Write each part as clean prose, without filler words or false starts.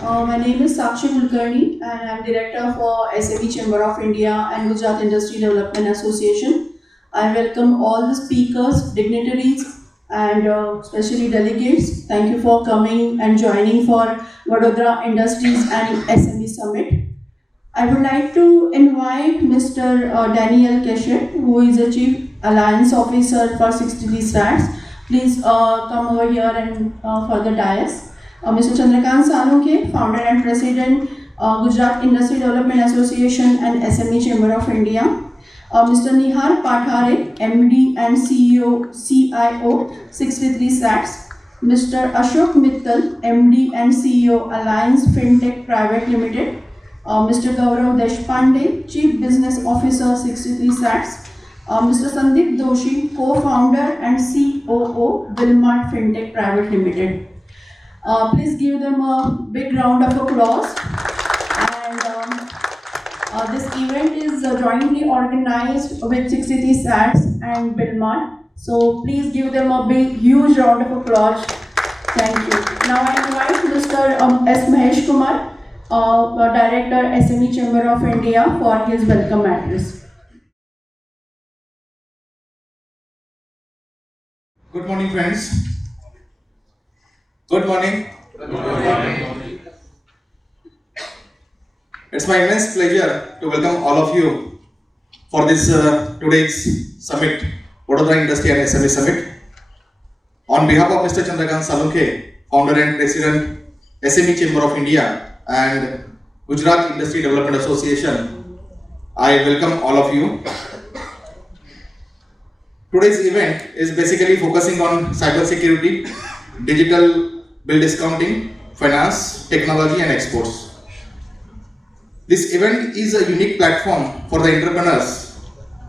My name is Sakshi Kulkarni and I'm Director for SME Chamber of India and Gujarat Industry Development Association. I welcome all the speakers, dignitaries and especially delegates. Thank you for coming and joining for Vadodara Industries and SME Summit. I would like to invite Mr. Daniel Keshet, who is the Chief Alliance Officer for 63 Stars. Please come over here and for the dais. Mr. Chandrakant Salunke, Founder and President, Gujarat Industry Development Association and SME Chamber of India. Mr. Nihar Pathare, MD and CEO, CIO, 63 SATS. Mr. Ashok Mittal, MD and CEO, Alliance FinTech Private Limited. Mr. Gaurav Deshpande, Chief Business Officer, 63 SATS. Mr. Sandeep Doshi, Co-Founder and COO, Wilmart FinTech Private Limited. Please give them a big round of applause. And this event is jointly organized with 63 SATS and Wilmart. So please give them a big, huge round of applause. Thank you. Now I invite Mr. S. Mahesh Kumar, Director, SME Chamber of India, for his welcome address. Good morning, friends. Good morning. Good morning. It's my immense pleasure to welcome all of you for this today's summit, Vadodara Industry and SME Summit. On behalf of Mr. Chandrakant Salunke, Founder and President, SME Chamber of India and Gujarat Industry Development Association, I welcome all of you. Today's event is basically focusing on cybersecurity, digital bill discounting, finance, technology and exports. This event is a unique platform for the entrepreneurs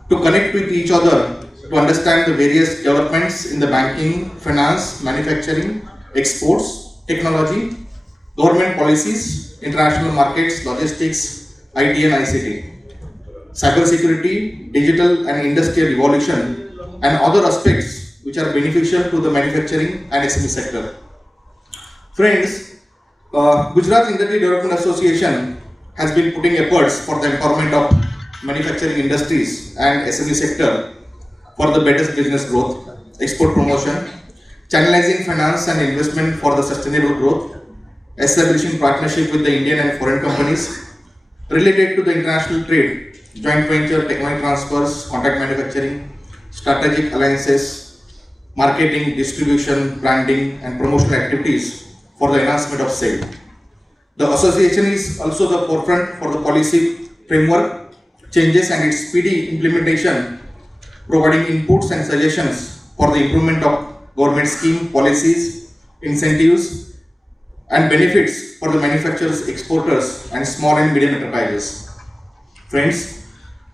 to connect with each other to understand the various developments in the banking, finance, manufacturing, exports, technology, government policies, international markets, logistics, IT and ICT, cybersecurity, digital and industrial evolution, and other aspects which are beneficial to the manufacturing and SME sector. Friends, Gujarat Industry Development Association has been putting efforts for the empowerment of manufacturing industries and SME sector for the better business growth, export promotion, channelizing finance and investment for the sustainable growth, establishing partnership with the Indian and foreign companies related to the international trade, joint venture, technology transfers, contract manufacturing, strategic alliances, marketing, distribution, branding and promotional activities for the enhancement of sale. The association is also the forefront for the policy framework changes and its speedy implementation, providing inputs and suggestions for the improvement of government scheme, policies, incentives and benefits for the manufacturers, exporters and small and medium enterprises. Friends,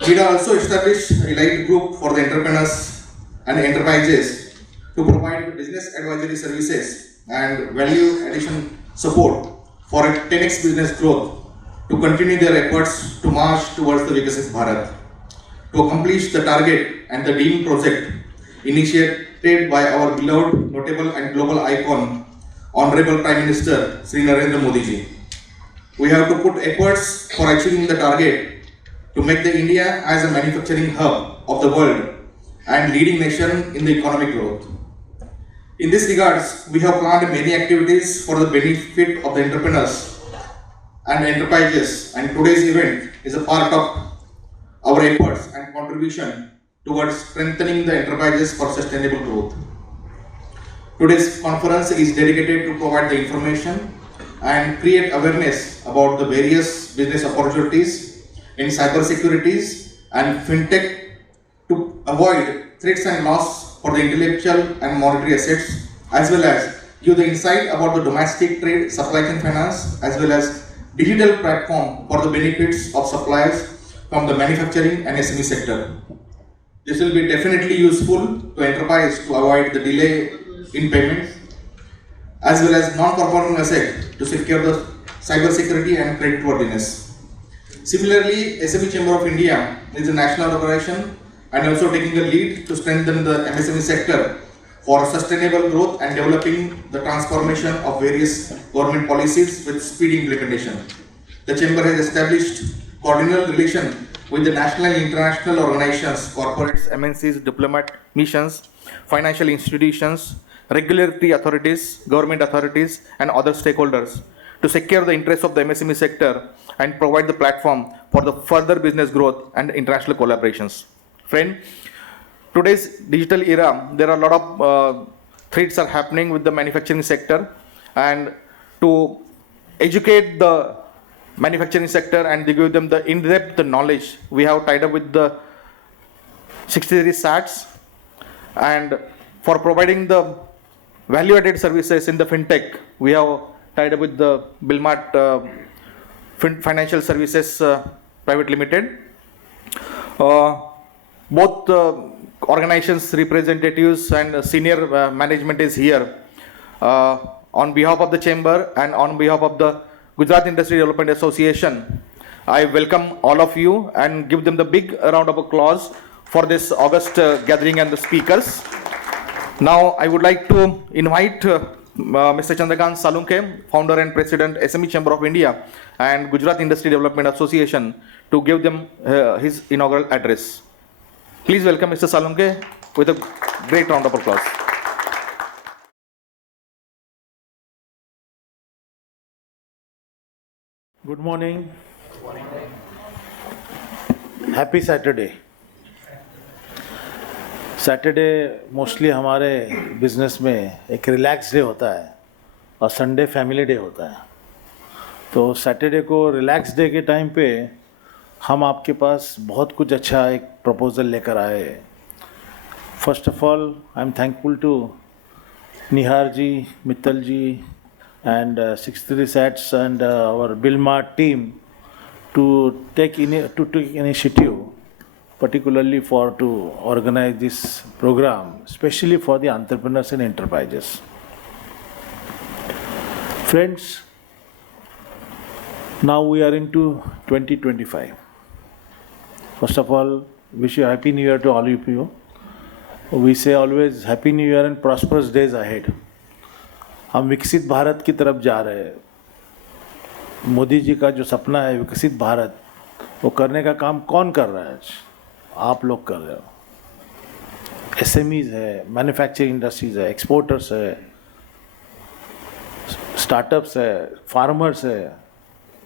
we have also established a elite group for the entrepreneurs and enterprises to provide business advisory services and value addition support for a 10x business growth to continue their efforts to march towards the Vikasit Bharat. To accomplish the target and the DREAM project initiated by our beloved, notable and global icon, Honorable Prime Minister Sri Narendra Modi ji. We have to put efforts for achieving the target to make the India as a manufacturing hub of the world and leading nation in the economic growth. In this regards, we have planned many activities for the benefit of the entrepreneurs and enterprises, and today's event is a part of our efforts and contribution towards strengthening the enterprises for sustainable growth. Today's conference is dedicated to provide the information and create awareness about the various business opportunities in cybersecurities and fintech to avoid threats and loss for the intellectual and monetary assets, as well as give the insight about the domestic trade, supply chain finance, as well as digital platform for the benefits of suppliers from the manufacturing and SME sector. This will be definitely useful to enterprise to avoid the delay in payments, as well as non-performing asset to secure the cybersecurity and creditworthiness. Similarly, SME Chamber of India is a national organization and also taking a lead to strengthen the MSME sector for sustainable growth and developing the transformation of various government policies with speedy implementation. The Chamber has established cordial relation with the national and international organizations, corporates, MNCs, diplomat missions, financial institutions, regulatory authorities, government authorities, and other stakeholders to secure the interests of the MSME sector and provide the platform for the further business growth and international collaborations. Friend, today's digital era, there are a lot of threats are happening with the manufacturing sector, and to educate the manufacturing sector and to give them the in-depth knowledge, we have tied up with the 63 SATs, and for providing the value-added services in the fintech, we have tied up with the Bilmart Financial Services Private Limited. Both organizations representatives and senior management is here on behalf of the chamber and on behalf of the Gujarat Industry Development Association. I welcome all of you and give them the big round of applause for this August gathering and the speakers. Now I would like to invite Mr. Chandrakant Salunke, founder and president SME Chamber of India and Gujarat Industry Development Association, to give them his inaugural address. Please welcome Mr. Salunke with a great round of applause. Good morning. Happy Saturday. Saturday mostly हमारे business में एक relax day होता है और Sunday family day होता है. तो Saturday को रिलैक्स डे के टाइम पे हम आपके पास बहुत कुछ अच्छा एक प्रपोज़ल लेकर आए. First of all I am thankful to Nihar ji, Mittal ji and 63 SATs and our Bilmart team to take initiative, particularly to organize this program, especially for the entrepreneurs and enterprises. Friends, now we are into 2025. First of all, wish you Happy New Year to all of you. We say always Happy New Year and prosperous days ahead. हम विकसित भारत की तरफ जा रहे हैं. मोदी जी का जो सपना है विकसित भारत, वो करने का काम कौन कर रहा है? आप लोग कर रहे हो. SMEs है, मैन्युफैक्चरिंग इंडस्ट्रीज है, एक्सपोर्टर्स है, स्टार्टअप्स है, फार्मर्स है,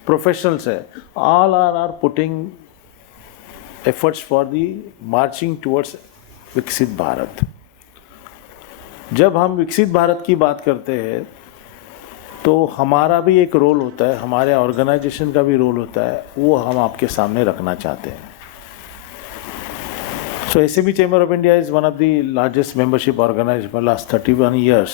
प्रोफेशनल्स है. All are putting efforts for the marching towards Viksit Bharat. जब हम विकसित भारत की बात करते हैं तो हमारा भी एक रोल होता है, हमारे ऑर्गेनाइजेशन का भी रोल होता है, वो हम आपके सामने रखना चाहते हैं. So SME chamber of India is one of the largest membership organisation for last 31 years,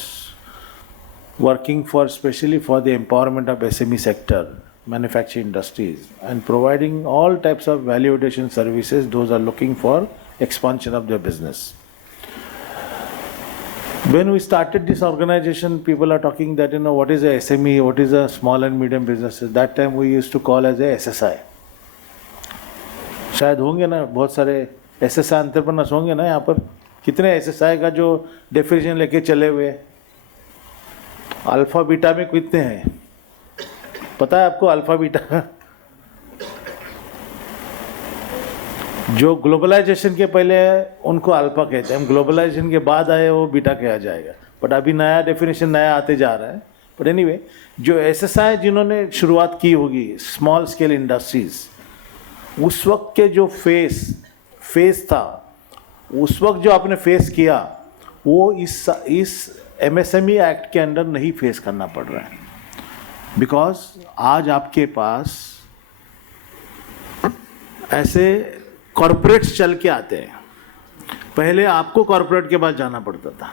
working for especially for the empowerment of SME sector, manufacturing industries, and providing all types of value addition services those are looking for expansion of their business. When we started this organization, people are talking that, what is a SME, what is a small and medium businesses. That time we used to call as a SSI. शायद होंगे ना बहुत सारे SSI entrepreneurs होंगे ना यहाँ पर. कितने SSI का जो डेफिनेशन लेके चले हुए, अल्फा बीटा में कितने हैं पता है आपको? अल्फा बीटा जो ग्लोबलाइजेशन के पहले उनको अल्फा कहते हैं, हम ग्लोबलाइजेशन के बाद आए वो बीटा कहा जाएगा. बट अभी नया डेफिनेशन नया आते जा रहा है. बट एनीवे, जो SSI जिन्होंने शुरुआत की होगी, स्मॉल स्केल इंडस्ट्रीज, उस वक्त के जो फेस था, उस वक्त जो आपने फेस किया, वो इस MSME एक्ट के अंदर नहीं फेस करना पड़ रहा है. बिकॉज आज आपके पास ऐसे कॉरपोरेट्स चल के आते हैं. पहले आपको कॉरपोरेट के पास जाना पड़ता था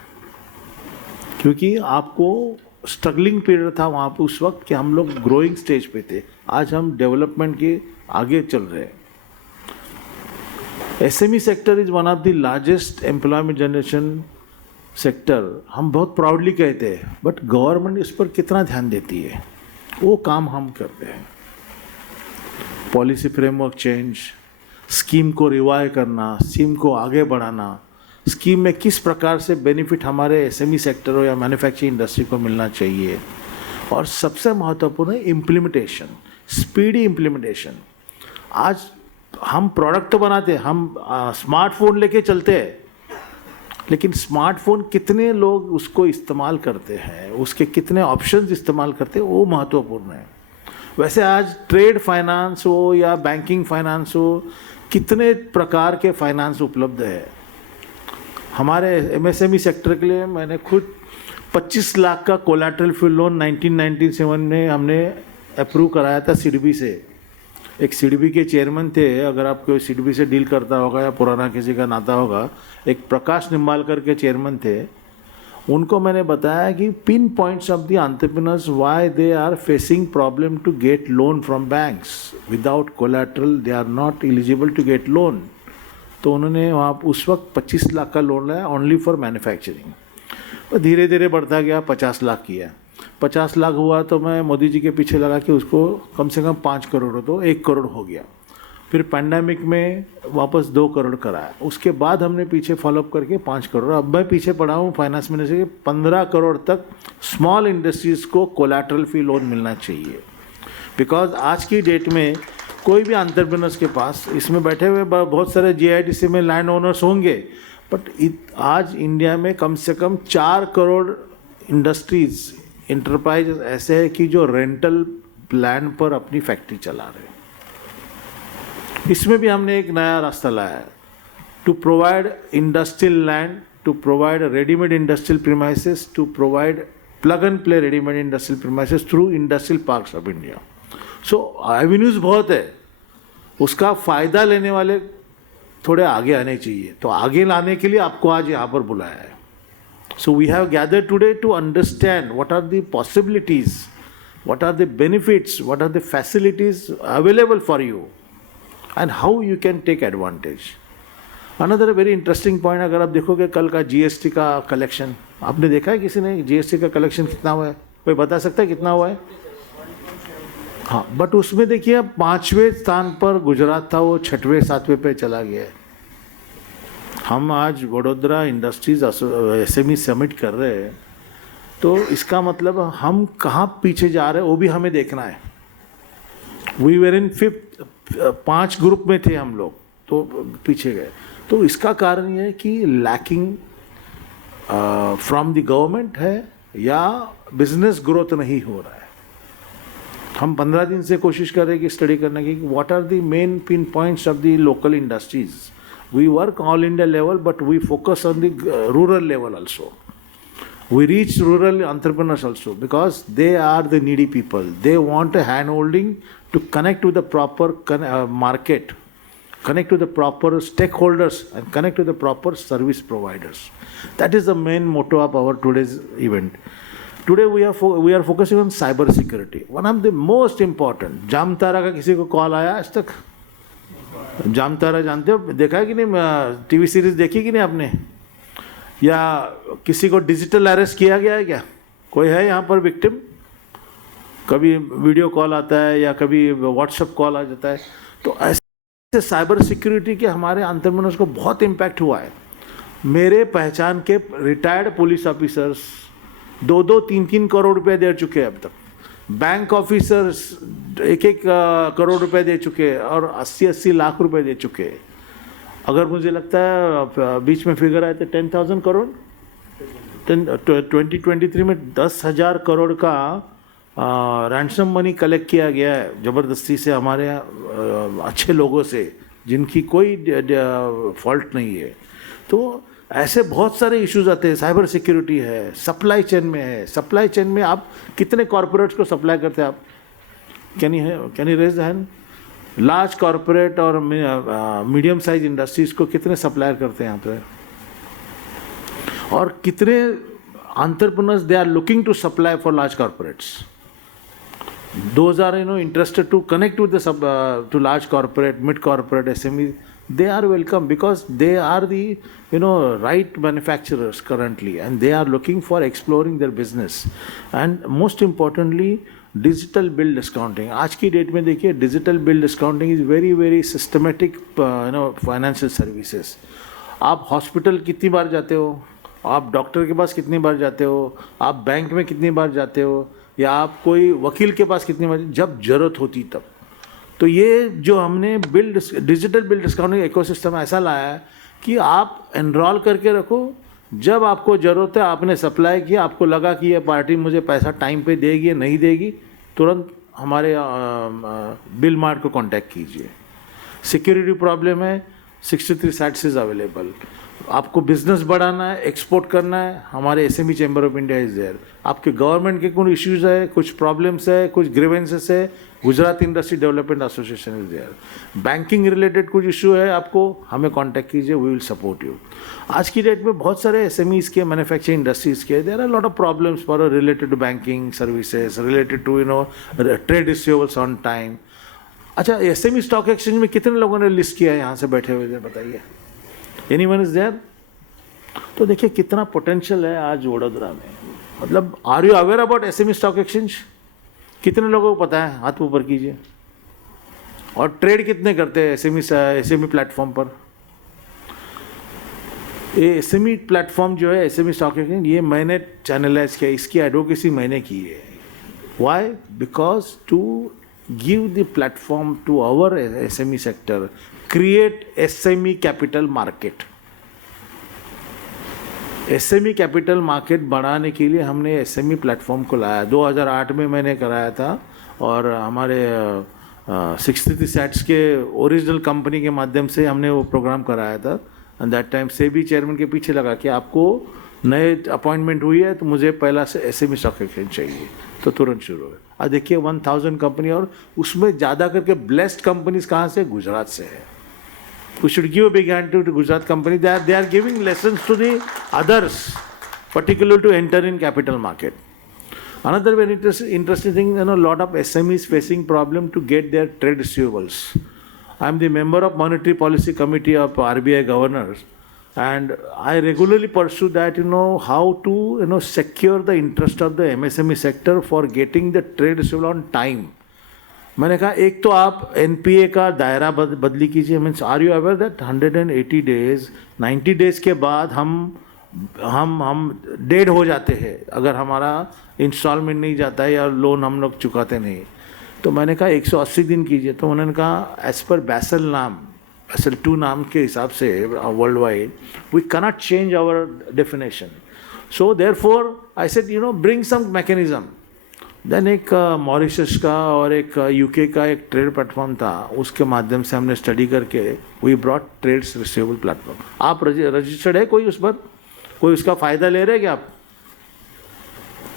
क्योंकि आपको स्ट्रगलिंग पीरियड था वहाँ पे उस वक्त कि हम लोग ग्रोइंग स्टेज पे थे. आज हम डेवलपमेंट के आगे चल रहे हैं. SME sector is one of the largest employment generation sector. हम बहुत प्राउडली कहते हैं, बट गवर्नमेंट इस पर कितना ध्यान देती है, वो काम हम करते हैं. पॉलिसी फ्रेमवर्क चेंज, स्कीम को रिवाइव करना, स्कीम को आगे बढ़ाना, स्कीम में किस प्रकार से बेनिफिट हमारे एसएमई सेक्टर हो या मैन्युफैक्चरिंग इंडस्ट्री को मिलना चाहिए, और सबसे महत्वपूर्ण है इम्प्लीमेंटेशन, स्पीडी इम्प्लीमेंटेशन। आज हम प्रोडक्ट तो बनाते हैं, हम स्मार्टफोन लेके चलते हैं, लेकिन स्मार्टफोन कितने लोग उसको इस्तेमाल करते हैं, उसके कितने ऑप्शंस इस्तेमाल करते हैं, वो महत्वपूर्ण है। वैसे आज ट्रेड फाइनेंस हो या बैंकिंग फाइनेंस हो, कितने प्रकार के फाइनेंस उपलब्ध है। हमारे एमएसएमई सेक्टर के लिए मैंने खुद 25 लाख का कोलैटरल फ्री लोन 1997 में हमने अप्रूव कराया था सिडबी से। एक सिडबी के चेयरमैन थे, अगर आप कोई सिडबी से डील करता होगा या पुराना किसी का नाता होगा, एक प्रकाश निम्बालकर के चेयरमैन थे। उनको मैंने बताया कि pin points of the entrepreneurs why they are facing problem to get loan from banks, without collateral they are not eligible to get loan. तो उन्होंने वहाँ उस वक्त 25 लाख का लोन लाया ओनली फॉर मैन्युफैक्चरिंग। तो धीरे धीरे बढ़ता गया, 50 लाख किया। 50 लाख हुआ तो मैं मोदी जी के पीछे लगा कि उसको कम से कम 5 करोड़ हो, तो 1 करोड़ हो गया। फिर पैंडेमिक में वापस 2 करोड़ कराया, उसके बाद हमने पीछे फॉलोअप करके 5 करोड़। अब मैं पीछे पड़ा हूँ फाइनेंस मिनिस्टर के 15 करोड़ तक स्मॉल इंडस्ट्रीज़ को कोलैटरल फ्री लोन मिलना चाहिए। बिकॉज आज की डेट में कोई भी एंटरप्रेन्योर्स के पास, इसमें बैठे हुए बहुत सारे जीआईडीसी में लैंड ओनर्स होंगे, बट आज इंडिया में कम से कम 4 करोड़ इंडस्ट्रीज इंटरप्राइज ऐसे है कि जो रेंटल लैंड पर अपनी फैक्ट्री चला रहे हैं। इसमें भी हमने एक नया रास्ता लाया है, to provide industrial land, to provide readymade industrial premises, to provide plug and play readymade industrial premises through industrial parks of India. So avenues बहुत है, उसका फ़ायदा लेने वाले थोड़े आगे आने चाहिए। तो आगे लाने के लिए आपको आज यहाँ पर बुलाया है। So we have gathered today to understand what are the possibilities, what are the benefits, what are the facilities available for you and how you can take advantage. Another very interesting point, अगर आप देखोगे कल का GST का collection, आपने देखा है किसी ने जीएसटी का कलेक्शन कितना हुआ है? कोई बता सकता है कितना हुआ है? हाँ, बट उसमें देखिए 5वें स्थान पर गुजरात था, वो 6वें 7वें पे चला गया है। हम आज वडोदरा इंडस्ट्रीज एसएमई समिट कर रहे हैं, तो इसका मतलब हम कहाँ पीछे जा रहे हैं वो भी हमें देखना है। We were in 5th, 5 group में थे हम लोग, तो पीछे गए। तो इसका कारण ये है कि लैकिंग फ्रॉम द गवर्नमेंट है या बिजनेस ग्रोथ नहीं हो रहा है। हम 15 दिन से कोशिश कर रहे हैं कि स्टडी करने की what are the main pin points of the local industries. We work all India level, but we focus on the rural level also. We reach rural entrepreneurs also because they are the needy people. They want a hand holding to connect with the proper market, connect with the proper stakeholders and connect with the proper service providers. That is the main motto of our today's event. Today we are focusing on cyber security. One of the most important. Jamtara का किसी को call आया आज तक? जामतारा जानते हो, देखा है कि नहीं? टीवी सीरीज देखी कि नहीं आपने? या किसी को डिजिटल अरेस्ट किया गया है क्या? कोई है यहाँ पर विक्टिम? कभी वीडियो कॉल आता है या कभी व्हाट्सएप कॉल आ जाता है। तो ऐसे साइबर सिक्योरिटी के हमारे एंटरप्रेन्योर्स को बहुत इम्पैक्ट हुआ है। मेरे पहचान के रिटायर्ड पुलिस ऑफिसर्स 2-2, 3-3 करोड़ रुपए दे चुके हैं अब तक। बैंक ऑफिसर्स 1-1 करोड़ रुपए दे चुके हैं और 80-80 लाख रुपए दे चुके हैं। अगर मुझे लगता है बीच में फिगर आए थे 10,000 करोड़, 2023 में 10,000 करोड़ का रैंसम मनी कलेक्ट किया गया है ज़बरदस्ती से हमारे अच्छे लोगों से जिनकी कोई फॉल्ट नहीं है। तो ऐसे बहुत सारे इश्यूज आते हैं। साइबर सिक्योरिटी है, सप्लाई चेन में है। सप्लाई चेन में आप कितने कॉरपोरेट्स को सप्लाई करते हैं आप? Can you raise the hand? Large corporate और मीडियम साइज इंडस्ट्रीज को कितने सप्लायर करते हैं यहाँ पे? और कितने entrepreneurs they are looking to supply for large corporates? Those are interested to connect with the to large corporate, mid corporate, SME. They are welcome because they are the right manufacturers currently, and they are looking for exploring their business. And most importantly, digital bill discounting. आज की date में देखिए digital bill discounting is very very systematic financial services. आप hospital कितनी बार जाते हो, आप doctor के पास कितनी बार जाते हो, आप बैंक में कितनी बार जाते हो, या आप कोई वकील के पास कितनी बार, जब ज़रूरत होती तब। तो ये जो हमने डिजिटल बिल डिस्काउंटिंग इकोसिस्टम ऐसा लाया है कि आप एनरोल करके रखो, जब आपको ज़रूरत है आपने सप्लाई किया, आपको लगा कि ये पार्टी मुझे पैसा टाइम पे देगी या नहीं देगी, तुरंत हमारे बिल मार्ट को कांटेक्ट कीजिए। सिक्योरिटी प्रॉब्लम है, 63 साइट्स इज़ अवेलेबल। आपको बिजनेस बढ़ाना है, एक्सपोर्ट करना है, हमारे SME chamber of India is there. आपके गवर्नमेंट के कुछ इश्यूज़ है, कुछ प्रॉब्लम्स है, कुछ ग्रीवेंसेस है, Gujarat industry development association is there. Banking related कुछ इशू है आपको, हमें कांटेक्ट कीजिए, वी विल सपोर्ट यू। आज की डेट में बहुत सारे एसएमईज के, मैन्युफैक्चरिंग इंडस्ट्रीज़ के, there are lot of problems for related to banking services, related to trade receivables on time. अच्छा, एसएमई स्टॉक एक्सचेंज में कितने लोगों ने लिस्ट किया है यहाँ से बैठे हुए, बताइए, एनीवन इज देयर? तो देखिए कितना पोटेंशियल है आज वडोदरा में। मतलब are you aware about SME stock exchange? कितने लोगों को पता है? हाथ ऊपर कीजिए। और ट्रेड कितने करते हैं एसएमई प्लेटफॉर्म पर? ये एसएमई प्लेटफॉर्म जो है, एसएमई स्टॉक एक्सचेंज, ये मैंने चैनलाइज किया, इसकी एडवोकेसी मैंने की है। Why? Because to give the platform to our SME sector, create SME capital market। SME capital market बढ़ाने के लिए हमने SME प्लेटफॉर्म को लाया। 2008 में मैंने कराया था, और हमारे 63 सेट्स के ओरिजिनल कंपनी के माध्यम से हमने वो प्रोग्राम कराया था। And that time SEBI chairman के पीछे लगा कि आपको नए अपॉइंटमेंट हुई है तो मुझे पहला से SME स्टॉक एक्सचेंज चाहिए, तो तुरंत शुरू हुए। आज देखिए 1000 कंपनी, और उसमें ज़्यादा करके ब्लेस्ड कंपनीज कहाँ से? गुजरात से है। We should give a big hand to Gujarat company, they are giving lessons to the others, particular to enter in capital market. Another very interesting thing, lot of SMEs facing problem to get their trade receivables. I am the member of Monetary Policy Committee of RBI Governors, and I regularly pursue that, how to, secure the interest of the MSME sector for getting the trade receivable on time. मैंने कहा एक तो आप NPA का दायरा बदली कीजिए। Means are you aware that 180 days 90 days के बाद हम डेड हो जाते हैं अगर हमारा इंस्टॉलमेंट नहीं जाता है या लोन हम लोग चुकाते नहीं। तो मैंने कहा 180 दिन कीजिए। तो उन्होंने कहा एज पर बैसल 2 नाम के हिसाब से world wide we cannot change our definition. So therefore I said bring some mechanism. Then एक मॉरिशस का और एक यूके का एक ट्रेड प्लेटफॉर्म था, उसके माध्यम से हमने स्टडी करके we brought trades receivable platform. आप रजिस्टर्ड है कोई उस पर? कोई उसका फ़ायदा ले रहे हैं क्या आप?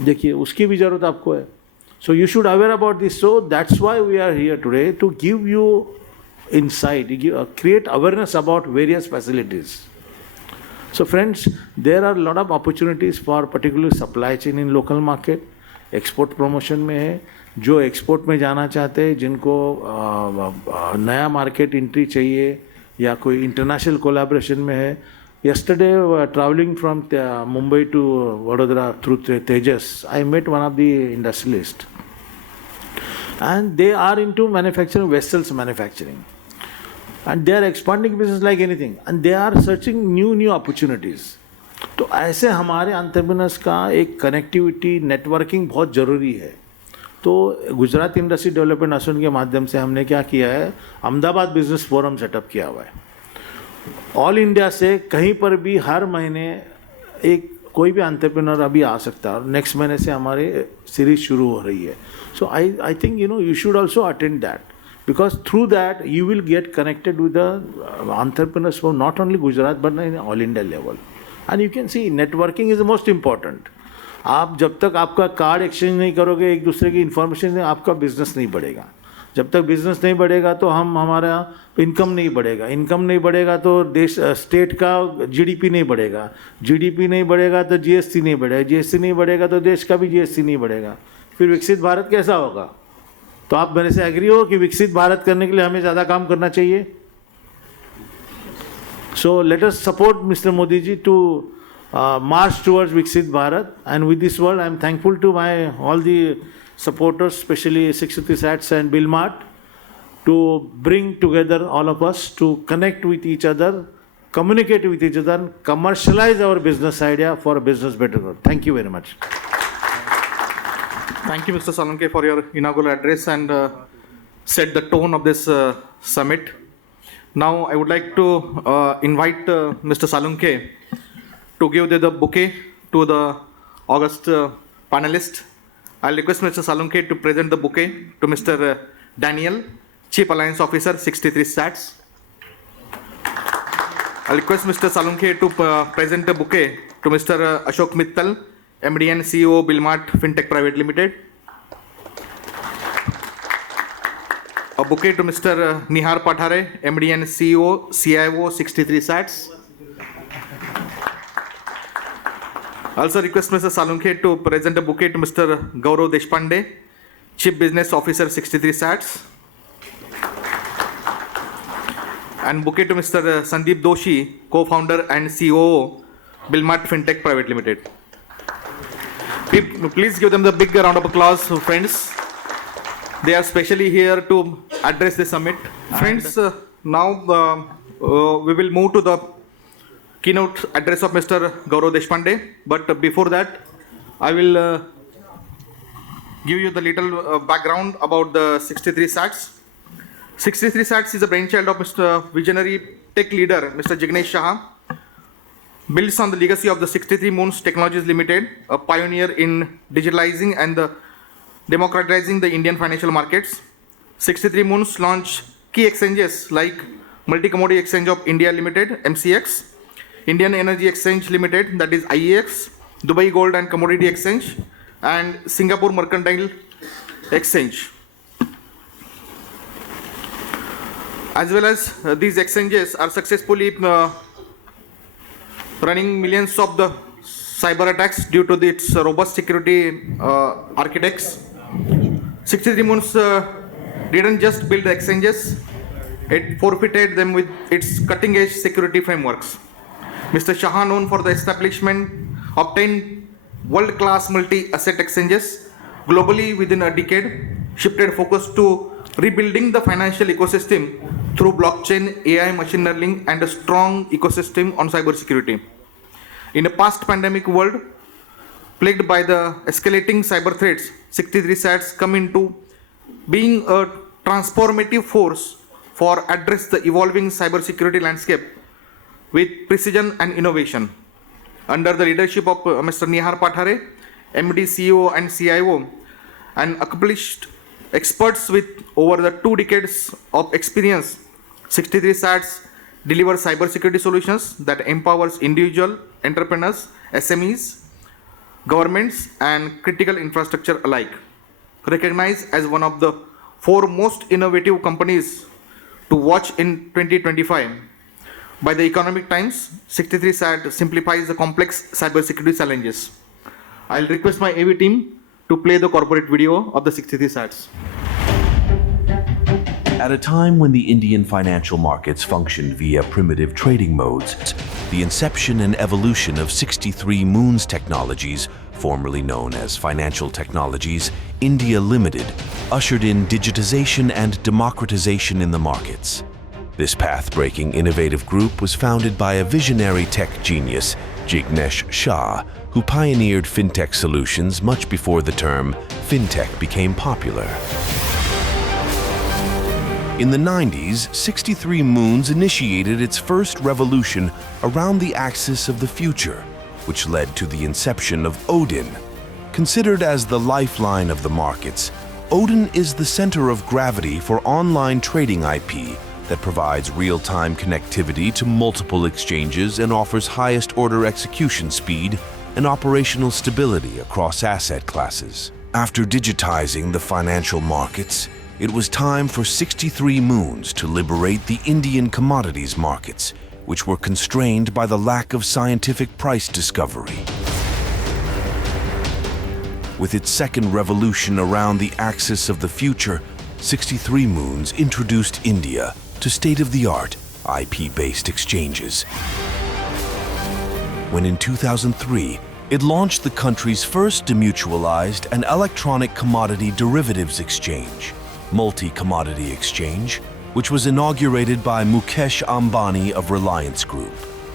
देखिए उसकी भी ज़रूरत आपको है। So you should aware about this. So that's why we are here today to give you insight, create awareness about various facilities. So friends, there are a lot of opportunities for particularly supply chain in local market. Export promotion में है, जो export में जाना चाहते हैं, जिनको नया market entry चाहिए या कोई इंटरनेशनल कोलैबोरेशन में है। Yesterday, traveling from Mumbai to Vadodara through Tejas, I met one of the industrialists, and they are into manufacturing vessels manufacturing, and they are expanding business like anything, and they are searching new opportunities. तो ऐसे हमारे entrepreneurs का एक connectivity networking बहुत ज़रूरी है। तो Gujarat industry development association के माध्यम से हमने क्या किया है, अहमदाबाद बिजनेस फोरम सेटअप किया हुआ है। ऑल इंडिया से कहीं पर भी हर महीने एक कोई भी एंटरप्रेन्योर अभी आ सकता है, और नेक्स्ट महीने से हमारी सीरीज शुरू हो रही है। So I think you should also attend that, because through that you will get connected with the entrepreneurs from not only Gujarat but in all India level, and you can see networking is the most important. आप जब तक आपका card exchange नहीं करोगे, एक दूसरे की information, आपका बिजनेस नहीं बढ़ेगा। जब तक बिजनेस नहीं बढ़ेगा तो हमारा इनकम नहीं बढ़ेगा, इनकम नहीं बढ़ेगा तो देश स्टेट का जीडीपी नहीं बढ़ेगा, जीडीपी नहीं बढ़ेगा तो जीएसटी नहीं बढ़ेगा, जीएसटी नहीं बढ़ेगा तो देश का भी जीएसटी नहीं बढ़ेगा। फिर विकसित भारत कैसा होगा? तो आप मेरे से एग्री हो कि विकसित भारत करने के लिए हमें ज़्यादा काम करना चाहिए। So let us support mister Modi ji to march towards Viksit Bharat, and with this word I am thankful to all the supporters, especially 63 SATs and Bilmart, to bring together all of us to connect with each other, communicate with each other, and commercialize our business idea for a business better growth. Thank you very much. Thank you, Mr. Salunke, for your inaugural address and set the tone of this summit. Now, I would like to invite Mr. Salunke to give the bouquet to the August panelists. I'll request Mr. Salunke to present the bouquet to Mr. Daniel, Chief Alliance Officer, 63 Stats. I'll request Mr. Salunke to present the bouquet to Mr. Ashok Mittal, MD and CEO, Bilmart Fintech Private Limited. A bouquet to Mr. Nihar Pathare, MD and CEO, CIO, 63 Sats. Also request Mr. Salunke to present a bouquet to Mr. Gaurav Deshpande, Chief Business Officer, 63 Sats. And bouquet to Mr. Sandeep Doshi, Co-founder and COO, Bilmart Fintech Private Limited. Please give them the big round of applause, friends. They are specially here to address the summit. Friends, now we will move to the keynote address of Mr. Gaurav Deshpande. But before that, I will give you the little background about the 63 Sats. 63 Sats is a brainchild of Mr. Visionary Tech Leader, Mr. Jignesh Shah. Builds on the legacy of the 63 Moons Technologies Limited, a pioneer in digitalizing and democratizing the Indian financial markets. 63 Moons launched key exchanges like Multi Commodity Exchange of India Limited, MCX, Indian Energy Exchange Limited, that is IEX, Dubai Gold and Commodity Exchange, and Singapore Mercantile Exchange. As well as these exchanges are successfully running millions of the cyber attacks due to its robust security architects. 63 Moons didn't just build the exchanges, it forfeited them with its cutting-edge security frameworks. Mr. Shah, known for the establishment, obtained world-class multi-asset exchanges globally within a decade, shifted focus to rebuilding the financial ecosystem through blockchain, AI, machine learning, and a strong ecosystem on cybersecurity. In a post-pandemic world plagued by the escalating cyber threats, 63 Sats come into being a transformative force for address the evolving cybersecurity landscape with precision and innovation. Under the leadership of Mr. Nihar Pathare, MD, CEO, and CIO, and accomplished experts with over the 2 decades of experience, 63 Sats deliver cybersecurity solutions that empowers individual entrepreneurs, SMEs, governments, and critical infrastructure alike. Recognized as one of the 4 most innovative companies to watch in 2025 by the Economic Times, 63 Sat simplifies the complex cybersecurity challenges. I'll request my AV team to play the corporate video of the 63 Sats. At a time when the Indian financial markets functioned via primitive trading modes, the inception and evolution of 63 Moons Technologies, formerly known as Financial Technologies India Limited, ushered in digitization and democratization in the markets. This path-breaking innovative group was founded by a visionary tech genius, Jignesh Shah, who pioneered fintech solutions much before the term fintech became popular. In the 90s, 63 Moons initiated its first revolution around the axis of the future, which led to the inception of Odin. Considered as the lifeline of the markets, Odin is the center of gravity for online trading IP that provides real-time connectivity to multiple exchanges and offers highest-order execution speed and operational stability across asset classes. After digitizing the financial markets, it was time for 63 Moons to liberate the Indian commodities markets, which were constrained by the lack of scientific price discovery. With its second revolution around the axis of the future, 63 Moons introduced India to state-of-the-art IP-based exchanges. When in 2003, it launched the country's first demutualized and electronic commodity derivatives exchange, Multi Commodity Exchange, which was inaugurated by Mukesh Ambani of Reliance Group.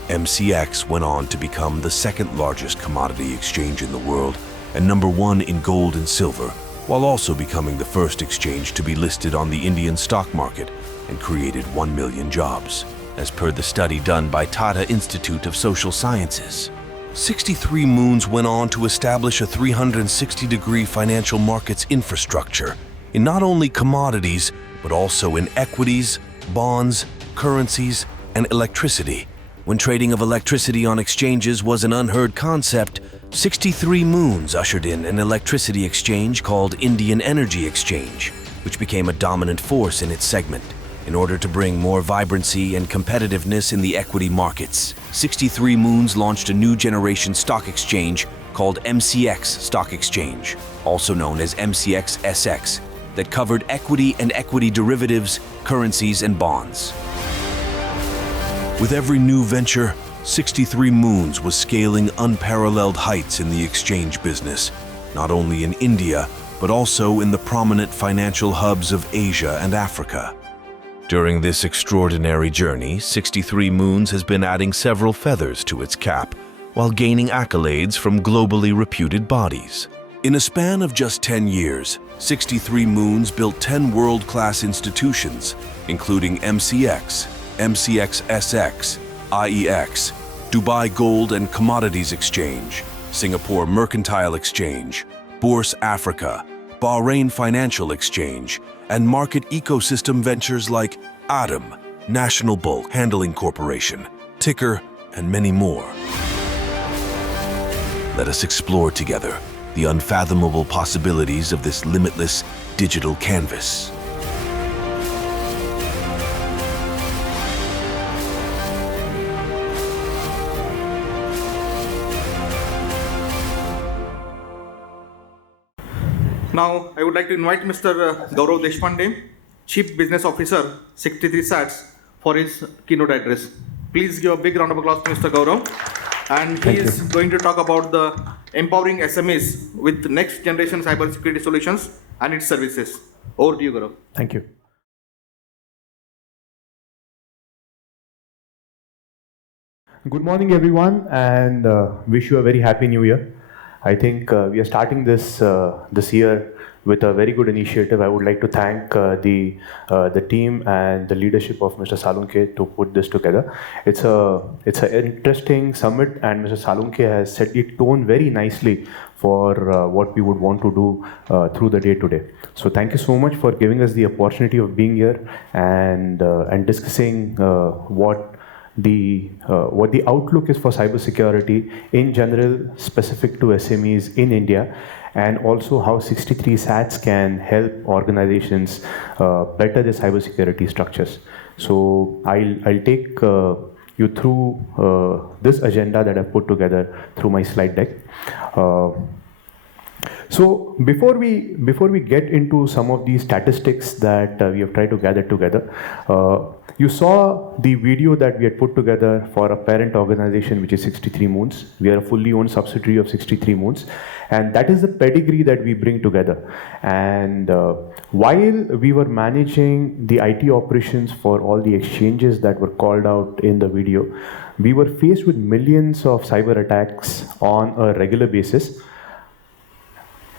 MCX went on to become the second largest commodity exchange in the world and number one in gold and silver, while also becoming the first exchange to be listed on the Indian stock market and created 1 million jobs, as per the study done by Tata Institute of Social Sciences. 63 Moons went on to establish a 360-degree financial markets infrastructure in not only commodities, but also in equities, bonds, currencies, and electricity. When trading of electricity on exchanges was an unheard concept, 63 Moons ushered in an electricity exchange called Indian Energy Exchange, which became a dominant force in its segment. In order to bring more vibrancy and competitiveness in the equity markets, 63 Moons launched a new generation stock exchange called MCX Stock Exchange, also known as MCX SX, that covered equity and equity derivatives, currencies, and bonds. With every new venture, 63 Moons was scaling unparalleled heights in the exchange business, not only in India, but also in the prominent financial hubs of Asia and Africa. During this extraordinary journey, 63 Moons has been adding several feathers to its cap, while gaining accolades from globally reputed bodies. In a span of just 10 years, 63 Moons built 10 world-class institutions, including MCX, MCX SX, IEX, Dubai Gold and Commodities Exchange, Singapore Mercantile Exchange, Bourse Africa, Bahrain Financial Exchange, and market ecosystem ventures like Atom, National Bulk Handling Corporation, Ticker, and many more. Let us explore together the unfathomable possibilities of this limitless digital canvas. Now, I would like to invite Mr. Gaurav Deshpande, Chief Business Officer, 63 SATS, for his keynote address. Please give a big round of applause to Mr. Gaurav. And he is going to talk about the empowering SMEs with next generation cybersecurity solutions and its services. Over to you, Gaurav. Thank you. Good morning, everyone, and wish you a very happy new year. I think we are starting this year with a very good initiative. I would like to thank the team and the leadership of Mr. Salunke to put this together. It's an interesting summit, and Mr. Salunke has set the tone very nicely for what we would want to do through the day today. So thank you so much for giving us the opportunity of being here and discussing what the outlook is for cybersecurity in general, specific to SMEs in India, and also how 63 SATs can help organizations better their cybersecurity structures. So I'll take you through this agenda that I've put together through my slide deck. So before we get into some of these statistics that we have tried to gather together, you saw the video that we had put together for a parent organization, which is 63 Moons. We are a fully owned subsidiary of 63 Moons, and that is the pedigree that we bring together. And while we were managing the IT operations for all the exchanges that were called out in the video, we were faced with millions of cyber attacks on a regular basis.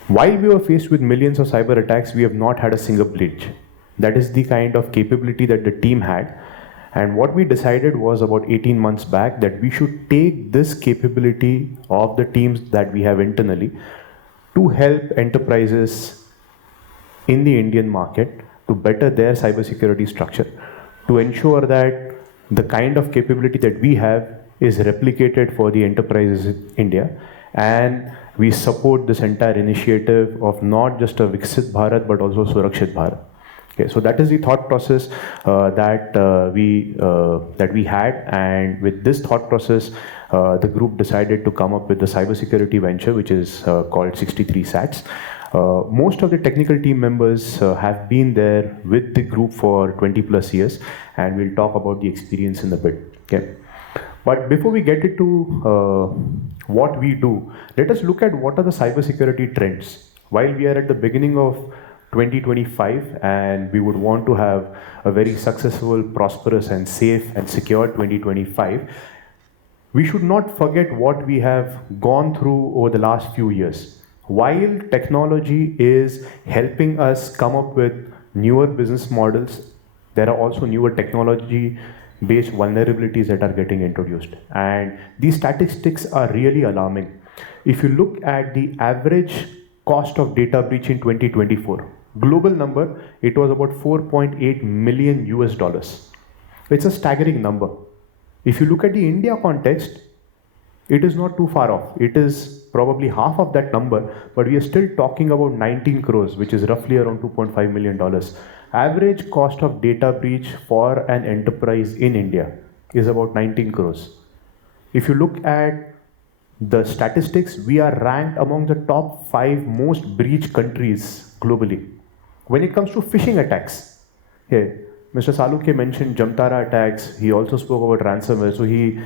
While we were faced with millions of cyber attacks, we have not had a single breach. That is the kind of capability that the team had. And what we decided was about 18 months back that we should take this capability of the teams that we have internally to help enterprises in the Indian market to better their cybersecurity structure, to ensure that the kind of capability that we have is replicated for the enterprises in India. And we support this entire initiative of not just a Viksit Bharat, but also Surakshit Bharat. Okay, so that is the thought process that we had, and with this thought process, the group decided to come up with the cybersecurity venture, which is called 63 SATs. Most of the technical team members have been there with the group for 20 plus years, and we'll talk about the experience in a bit. Okay. But before we get into what we do, let us look at what are the cybersecurity trends. While we are at the beginning of 2025, and we would want to have a very successful, prosperous, and safe and secure 2025, we should not forget what we have gone through over the last few years. While technology is helping us come up with newer business models, there are also newer technology based vulnerabilities that are getting introduced. And these statistics are really alarming. If you look at the average cost of data breach in 2024, global number, it was about 4.8 million US dollars. It's a staggering number. If you look at the India context, it is not too far off. It is probably half of that number, but we are still talking about 19 crores, which is roughly around $2.5 million. Average cost of data breach for an enterprise in India is about 19 crores. If you look at the statistics, we are ranked among the top 5 most breached countries globally. When it comes to phishing attacks, here, Mr. Salukhe mentioned Jamtara attacks. He also spoke about ransomware, so he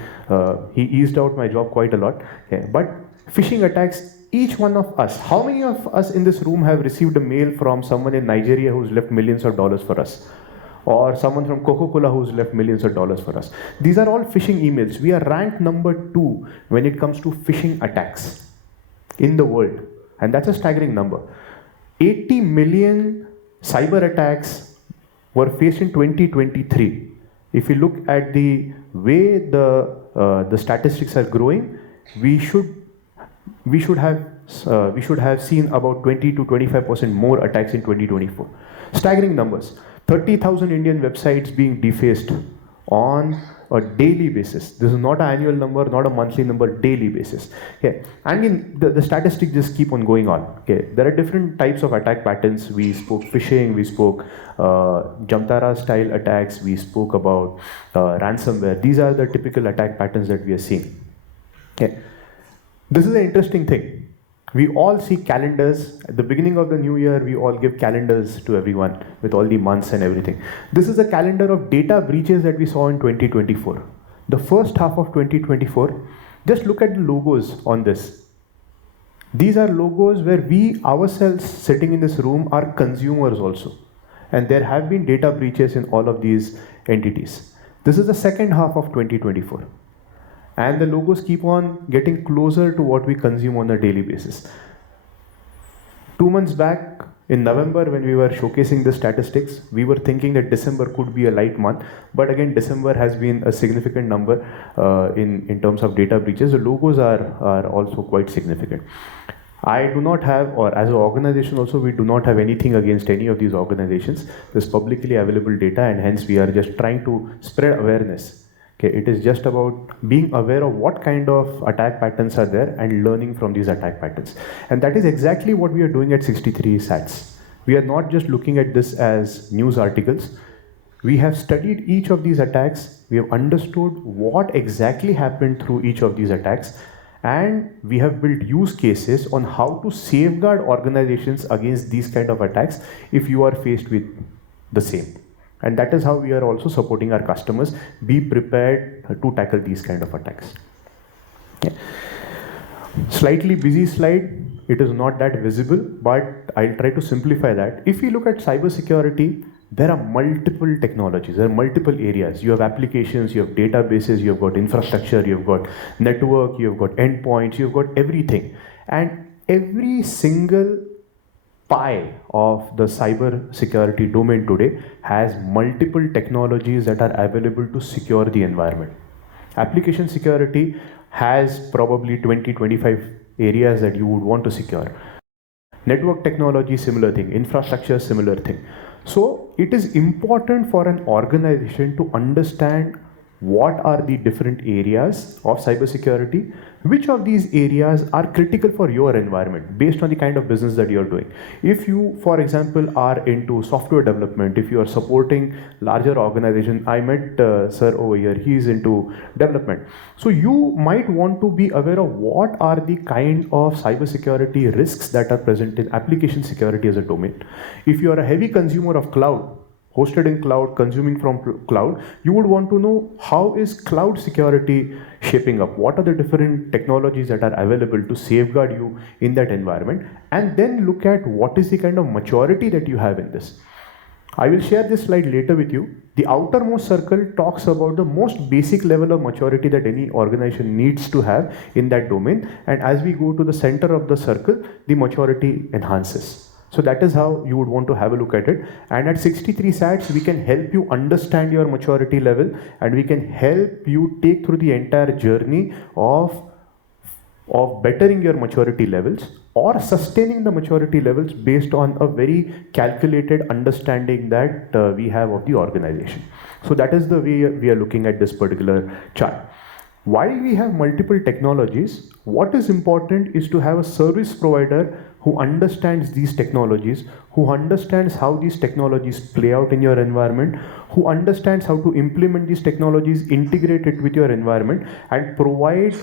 eased out my job quite a lot. Okay. But phishing attacks, each one of us, how many of us in this room have received a mail from someone in Nigeria who's left millions of dollars for us? Or someone from Coca-Cola who's left millions of dollars for us? These are all phishing emails. We are ranked number 2 when it comes to phishing attacks in the world. And that's a staggering number. 80 million cyber attacks were faced in 2023. If you look at the way the statistics are growing, we should have seen about 20 to 25% more attacks in 2024. Staggering numbers. 30,000 Indian websites being defaced on a daily basis. This is not an annual number, not a monthly number, daily basis. Okay. And in the statistics just keep on going on. Okay. There are different types of attack patterns. We spoke phishing, we spoke Jamtara style attacks, we spoke about ransomware. These are the typical attack patterns that we are seeing. Okay. This is an interesting thing. We all see calendars. At the beginning of the new year, we all give calendars to everyone with all the months and everything. This is a calendar of data breaches that we saw in 2024. The first half of 2024, just look at the logos on this. These are logos where we ourselves sitting in this room are consumers also. And there have been data breaches in all of these entities. This is the second half of 2024. And the logos keep on getting closer to what we consume on a daily basis. 2 months back, in November, when we were showcasing the statistics, we were thinking that December could be a light month. But again, December has been a significant number in terms of data breaches. The logos are also quite significant. I do not have, or as an organization also, we do not have anything against any of these organizations. There's publicly available data, and hence we are just trying to spread awareness. Okay, it is just about being aware of what kind of attack patterns are there and learning from these attack patterns. And that is exactly what we are doing at 63 SATs. We are not just looking at this as news articles. We have studied each of these attacks. We have understood what exactly happened through each of these attacks. And we have built use cases on how to safeguard organizations against these kind of attacks if you are faced with the same. And that is how we are also supporting our customers be prepared to tackle these kind of attacks. Okay. Slightly busy slide. It is not that visible, but I'll try to simplify that. If we look at cybersecurity, there are multiple technologies, there are multiple areas. You have applications, you have databases, you have got infrastructure, you have got network, you have got endpoints, you have got everything. And every single pie of the cyber security domain today has multiple technologies that are available to secure the environment. Application security has probably 20-25 areas that you would want to secure. Network technology, similar thing. Infrastructure, similar thing. So it is important for an organization to understand what are the different areas of cybersecurity, which of these areas are critical for your environment based on the kind of business that you're doing. If you, for example, are into software development, if you are supporting larger organization, I met sir over here, he is into development. So you might want to be aware of what are the kind of cybersecurity risks that are present in application security as a domain. If you are a heavy consumer of cloud, hosted in cloud, consuming from cloud, you would want to know how is cloud security shaping up? What are the different technologies that are available to safeguard you in that environment? And then look at what is the kind of maturity that you have in this. I will share this slide later with you. The outermost circle talks about the most basic level of maturity that any organization needs to have in that domain. And as we go to the center of the circle, the maturity enhances. So that is how you would want to have a look at it. And at 63 SATs, we can help you understand your maturity level, and we can help you take through the entire journey of bettering your maturity levels or sustaining the maturity levels based on a very calculated understanding that we have of the organization. So that is the way we are looking at this particular chart. While we have multiple technologies, what is important is to have a service provider who understands these technologies, who understands how these technologies play out in your environment, who understands how to implement these technologies, integrate it with your environment, and provide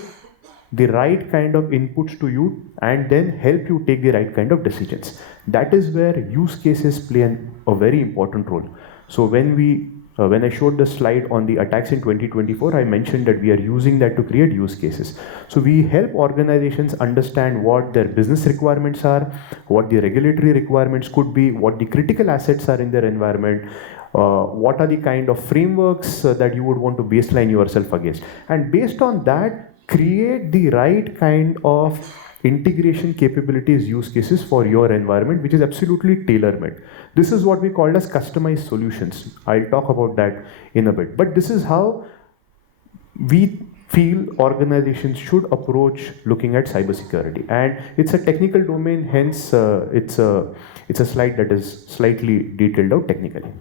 the right kind of inputs to you, and then help you take the right kind of decisions. That is where use cases play a very important role. So when I showed the slide on the attacks in 2024, I mentioned that we are using that to create use cases. So we help organizations understand what their business requirements are, what the regulatory requirements could be, what the critical assets are in their environment, what are the kind of frameworks that you would want to baseline yourself against. And based on that, create the right kind of integration capabilities, use cases for your environment, which is absolutely tailor-made. This is what we call as customized solutions. I'll talk about that in a bit. But this is how we feel organizations should approach looking at cybersecurity. And it's a technical domain, hence it's a slide that is slightly detailed out technically.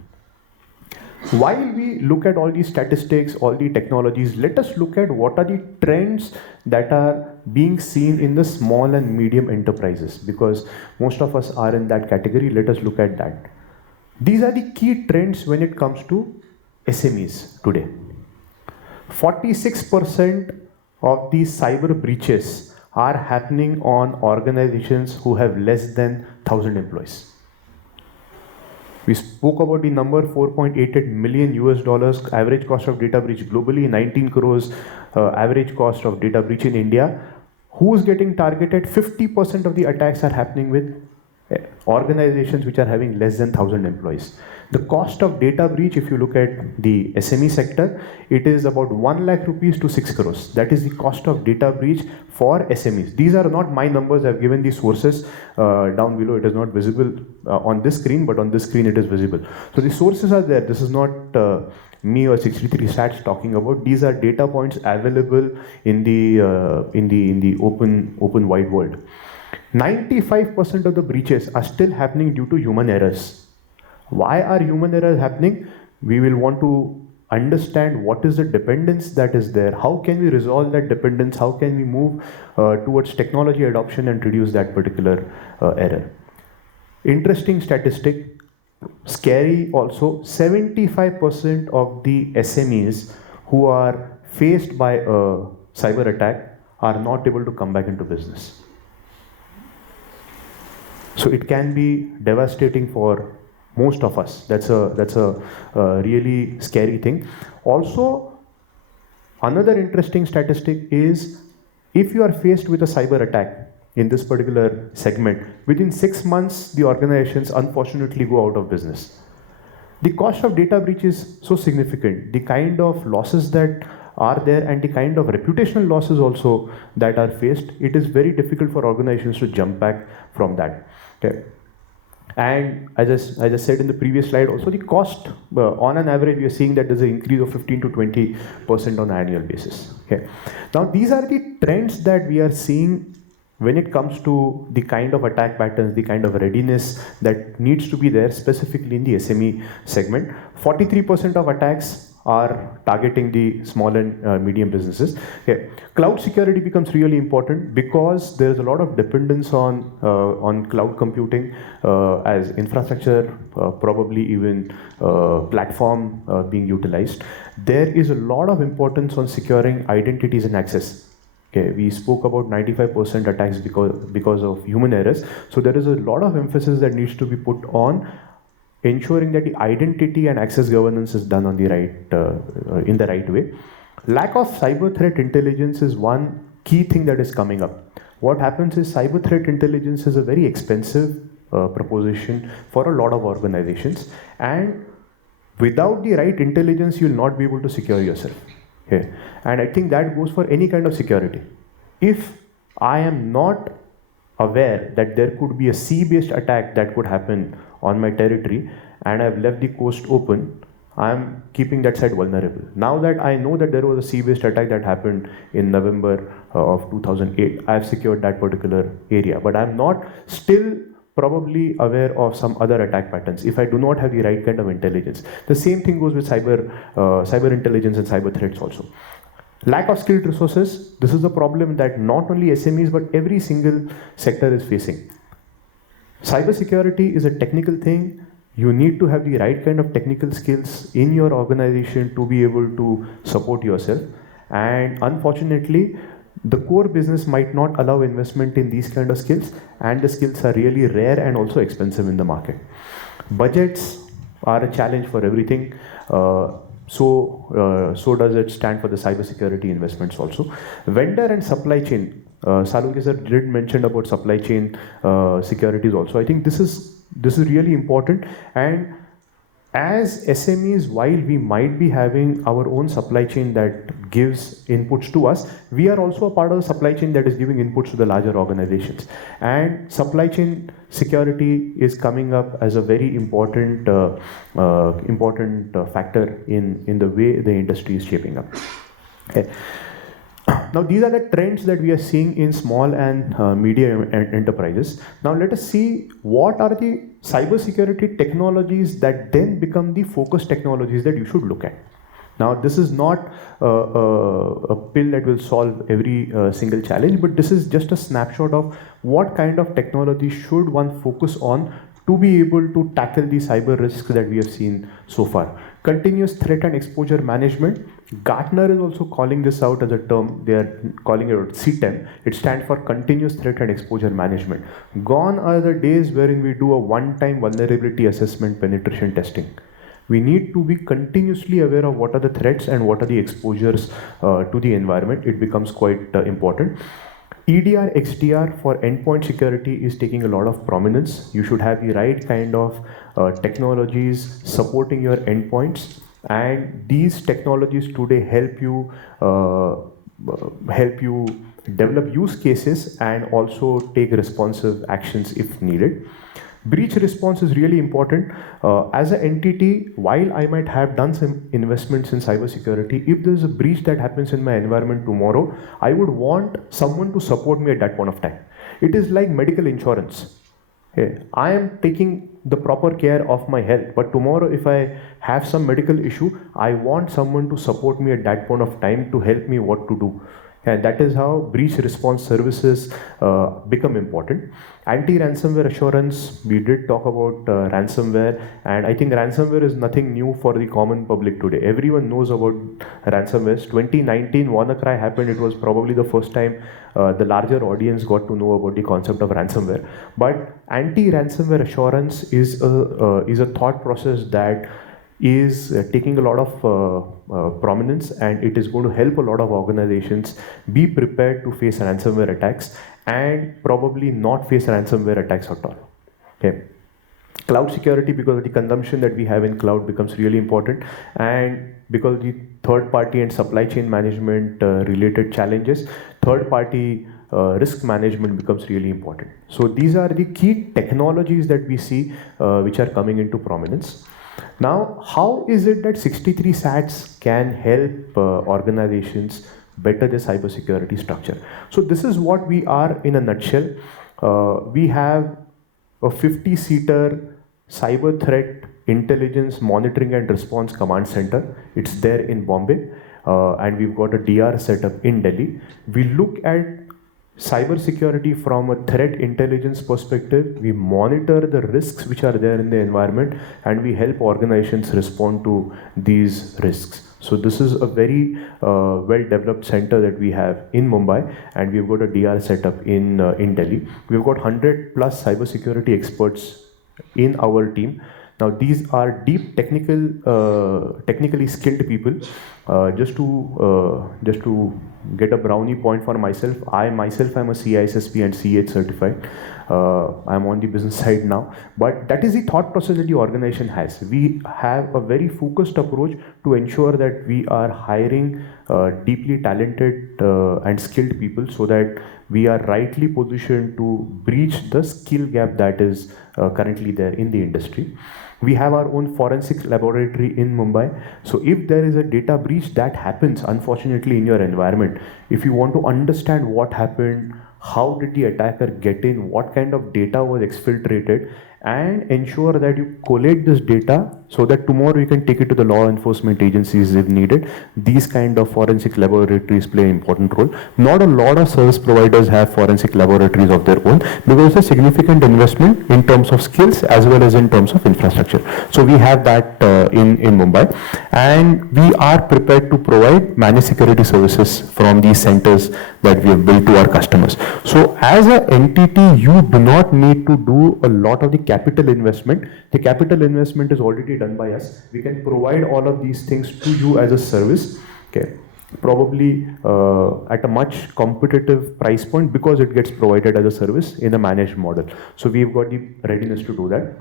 While we look at all these statistics, all the technologies, let us look at what are the trends that are being seen in the small and medium enterprises, because most of us are in that category. Let us look at that. These are the key trends when it comes to SMEs today. 46% of these cyber breaches are happening on organizations who have less than 1,000 employees. We spoke about the number, 4.88 million US dollars average cost of data breach globally, 19 crores average cost of data breach in India. Who is getting targeted? 50% of the attacks are happening with organizations which are having less than 1,000 employees. The cost of data breach, if you look at the SME sector, it is about 1 lakh rupees to 6 crores. That is the cost of data breach for SMEs. These are not my numbers. I've given the sources down below. It is not visible on this screen, but on this screen it is visible. So the sources are there. This is not me or 63 Stats talking about. These are data points available in the open wide world. 95% of the breaches are still happening due to human errors. Why are human errors happening? We will want to understand what is the dependence that is there. How can we resolve that dependence? How can we move towards technology adoption and reduce that particular error? Interesting statistic, scary also, 75% of the SMEs who are faced by a cyber attack are not able to come back into business. So it can be devastating for most of us. That's a really scary thing. Also, another interesting statistic is if you are faced with a cyber attack in this particular segment, within 6 months, the organizations unfortunately go out of business. The cost of data breach is so significant. The kind of losses that are there and the kind of reputational losses also that are faced, it is very difficult for organizations to jump back from that. Okay. And as I said in the previous slide, also the cost on an average, we are seeing that there's an increase of 15 to 20% on an annual basis. Okay. Now these are the trends that we are seeing when it comes to the kind of attack patterns, the kind of readiness that needs to be there specifically in the SME segment. 43% of attacks are targeting the small and medium businesses. Okay. Cloud security becomes really important because there is a lot of dependence on cloud computing as infrastructure, probably even platform being utilized. There is a lot of importance on securing identities and access. Okay, we spoke about 95% attacks because of human errors. So there is a lot of emphasis that needs to be put on ensuring that the identity and access governance is done on the in the right way. Lack of cyber threat intelligence is one key thing that is coming up. What happens is cyber threat intelligence is a very expensive proposition for a lot of organizations, and without the right intelligence, you'll not be able to secure yourself. Okay. And I think that goes for any kind of security. If I am not aware that there could be a sea-based attack that could happen on my territory and I've left the coast open, I'm keeping that site vulnerable. Now that I know that there was a sea-based attack that happened in November of 2008, I've secured that particular area, but I'm not still probably aware of some other attack patterns if I do not have the right kind of intelligence. The same thing goes with cyber intelligence and cyber threats also. Lack of skilled resources, this is a problem that not only SMEs but every single sector is facing. Cybersecurity is a technical thing. You need to have the right kind of technical skills in your organization to be able to support yourself. And unfortunately, the core business might not allow investment in these kind of skills, and the skills are really rare and also expensive in the market. Budgets are a challenge for everything. So does it stand for the cybersecurity investments also. Vendor and supply chain. Salunke sir did mention about supply chain securities also. I think this is really important. And as SMEs, while we might be having our own supply chain that gives inputs to us, we are also a part of the supply chain that is giving inputs to the larger organizations. And supply chain security is coming up as a very important factor in the way the industry is shaping up. Okay. Now, these are the trends that we are seeing in small and medium enterprises. Now, let us see what are the cybersecurity technologies that then become the focus technologies that you should look at. Now, this is not a pill that will solve every single challenge, but this is just a snapshot of what kind of technology should one focus on to be able to tackle the cyber risks that we have seen so far. Continuous threat and exposure management. Gartner is also calling this out as a term. They are calling it CTEM. It stands for Continuous Threat and Exposure Management. Gone are the days wherein we do a one-time vulnerability assessment penetration testing. We need to be continuously aware of what are the threats and what are the exposures to the environment. It becomes quite important. EDR, XDR for endpoint security is taking a lot of prominence. You should have the right kind of technologies supporting your endpoints, and these technologies today help you develop use cases and also take responsive actions if needed. Breach response is really important. As an entity, while I might have done some investments in cybersecurity, if there's a breach that happens in my environment tomorrow, I would want someone to support me at that point of time. It is like medical insurance. Okay. I am taking the proper care of my health, but tomorrow if I have some medical issue, I want someone to support me at that point of time to help me what to do. And that is how breach response services become important. Anti-ransomware assurance, we did talk about ransomware, and I think ransomware is nothing new for the common public today. Everyone knows about ransomware. 2019 WannaCry happened. It was probably the first time the larger audience got to know about the concept of ransomware. But anti-ransomware assurance is a thought process that is taking a lot of prominence, and it is going to help a lot of organizations be prepared to face ransomware attacks and probably not face ransomware attacks at all. Okay. Cloud security, because of the consumption that we have in cloud, becomes really important, and because of the third party and supply chain management related challenges, third party risk management becomes really important. So these are the key technologies that we see which are coming into prominence. Now, how is it that 63 SATs can help organizations better their cybersecurity structure? So this is what we are in a nutshell. We have a 50-seater cyber threat intelligence monitoring and response command center. It's there in Bombay, and we've got a DR setup in Delhi. We look at cybersecurity from a threat intelligence perspective. We monitor the risks which are there in the environment, and we help organizations respond to these risks. So this is a very well-developed center that we have in Mumbai, and we've got a DR setup in Delhi. We've got 100+ cybersecurity experts in our team. Now these are deep technically skilled people. Just to get a brownie point for myself, I myself am a CISSP and CH certified. I'm on the business side now, but that is the thought process that the organization has. We have a very focused approach to ensure that we are hiring deeply talented and skilled people, so that we are rightly positioned to breach the skill gap that is currently there in the industry. We have our own forensic laboratory in Mumbai. So if there is a data breach that happens, unfortunately, in your environment, if you want to understand what happened, how did the attacker get in, what kind of data was exfiltrated, and ensure that you collate this data so that tomorrow you can take it to the law enforcement agencies if needed. These kind of forensic laboratories play an important role. Not a lot of service providers have forensic laboratories of their own, because it's a significant investment in terms of skills as well as in terms of infrastructure. So we have that in Mumbai, and we are prepared to provide managed security services from these centers that we have built to our customers. So as an entity, you do not need to do a lot of the capital investment. The capital investment is already done by us. We can provide all of these things to you as a service, okay, probably at a much competitive price point, because it gets provided as a service in a managed model. So we've got the readiness to do that.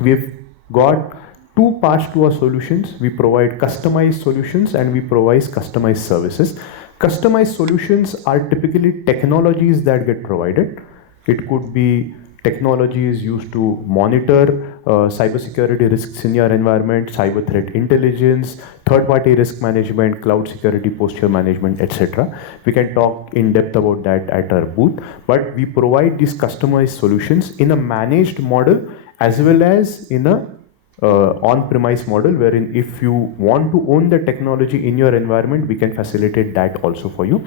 We've got two parts to our solutions. We provide customized solutions and we provide customized services. Customized solutions are typically technologies that get provided. It could be technologies used to monitor cybersecurity risks in your environment, cyber threat intelligence, third-party risk management, cloud security posture management, etc. We can talk in depth about that at our booth, but we provide these customized solutions in a managed model as well as in a on-premise model, wherein if you want to own the technology in your environment, we can facilitate that also for you.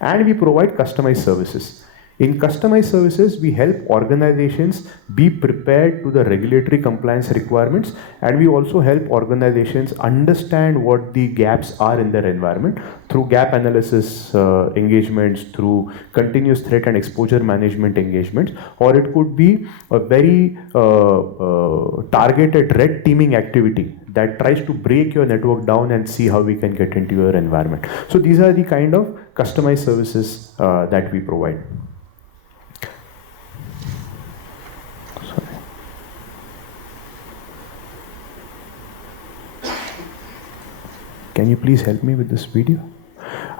And we provide customized services. In customized services, we help organizations be prepared to the regulatory compliance requirements, and we also help organizations understand what the gaps are in their environment through gap analysis engagements, through continuous threat and exposure management engagements, or it could be a very targeted red teaming activity that tries to break your network down and see how we can get into your environment. So these are the kind of customized services that we provide. Can you please help me with this video?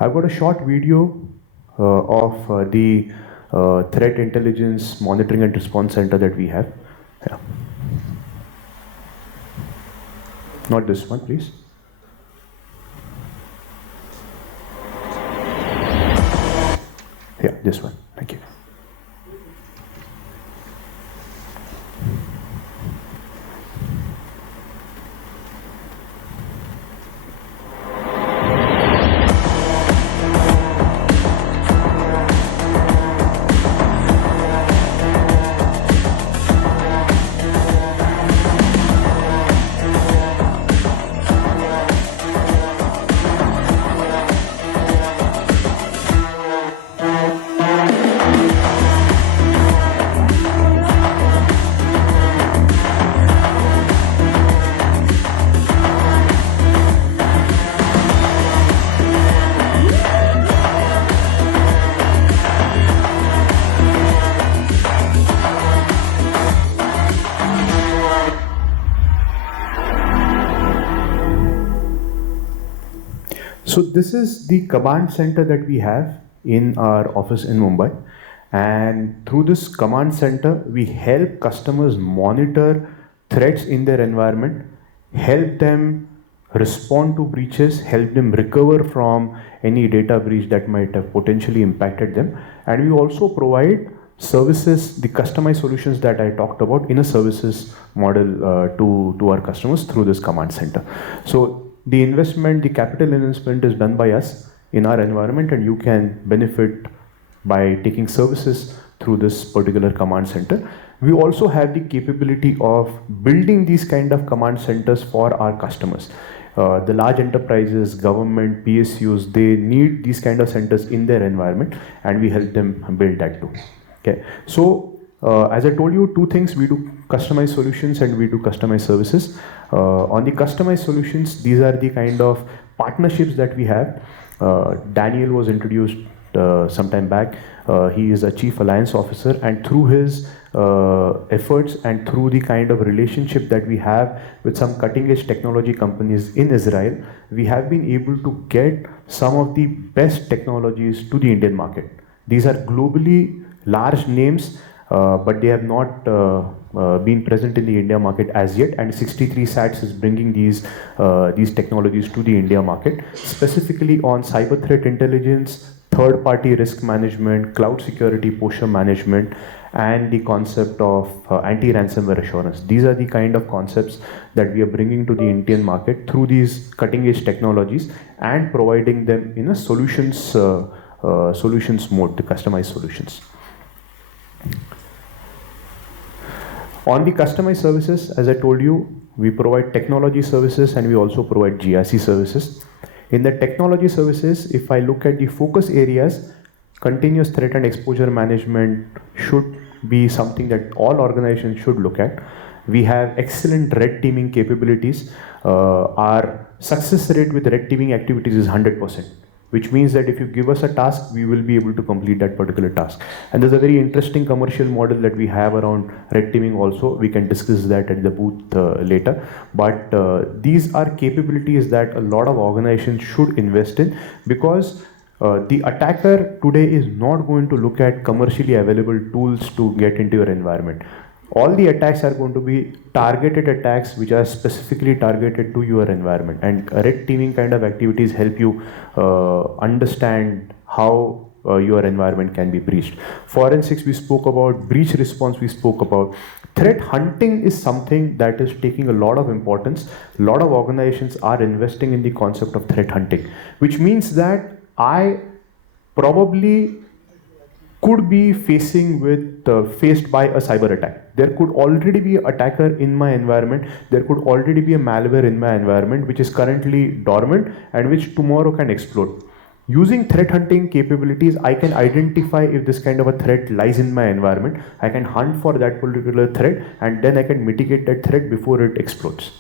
I've got a short video of the threat intelligence monitoring and response center that we have. Yeah. Not this one, please. Yeah, this one. Thank you. So this is the command center that we have in our office in Mumbai, and through this command center we help customers monitor threats in their environment, help them respond to breaches, help them recover from any data breach that might have potentially impacted them, and we also provide services, the customized solutions that I talked about in a services model to our customers through this command center. So the investment, the capital investment is done by us in our environment, and you can benefit by taking services through this particular command center. We also have the capability of building these kind of command centers for our customers. The large enterprises, government, PSUs, they need these kind of centers in their environment, and we help them build that too. Okay. So as I told you, two things: we do customized solutions and we do customized services. On the customized solutions, these are the kind of partnerships that we have. Daniel was introduced some time back. He is a chief alliance officer, and through his efforts and through the kind of relationship that we have with some cutting edge technology companies in Israel, we have been able to get some of the best technologies to the Indian market. These are globally large names, but they have not been present in the India market as yet, and 63 SATs is bringing these technologies to the India market, specifically on cyber threat intelligence, third-party risk management, cloud security posture management, and the concept of anti-ransomware assurance. These are the kind of concepts that we are bringing to the Indian market through these cutting-edge technologies and providing them in a solutions mode, the customized solutions. On the customized services, as I told you, we provide technology services and we also provide GRC services. In the technology services, if I look at the focus areas, continuous threat and exposure management should be something that all organizations should look at. We have excellent red teaming capabilities. Our success rate with red teaming activities is 100%. Which means that if you give us a task, we will be able to complete that particular task. And there's a very interesting commercial model that we have around red teaming also. We can discuss that at the booth later. But these are capabilities that a lot of organizations should invest in, because the attacker today is not going to look at commercially available tools to get into your environment. All the attacks are going to be targeted attacks which are specifically targeted to your environment, and red teaming kind of activities help you understand how your environment can be breached. Forensics we spoke about, breach response we spoke about. Threat hunting is something that is taking a lot of importance. A lot of organizations are investing in the concept of threat hunting, which means that I probably could be faced by a cyber attack. There could already be an attacker in my environment. There could already be a malware in my environment which is currently dormant and which tomorrow can explode. Using threat hunting capabilities, I can identify if this kind of a threat lies in my environment. I can hunt for that particular threat, and then I can mitigate that threat before it explodes.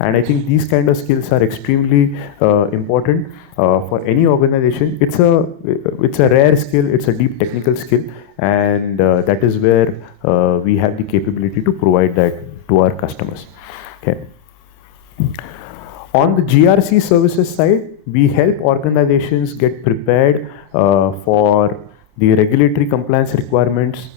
And I think these kind of skills are extremely important for any organization. It's a rare skill, it's a deep technical skill, and that is where we have the capability to provide that to our customers. Okay. On the GRC services side, we help organizations get prepared for the regulatory compliance requirements.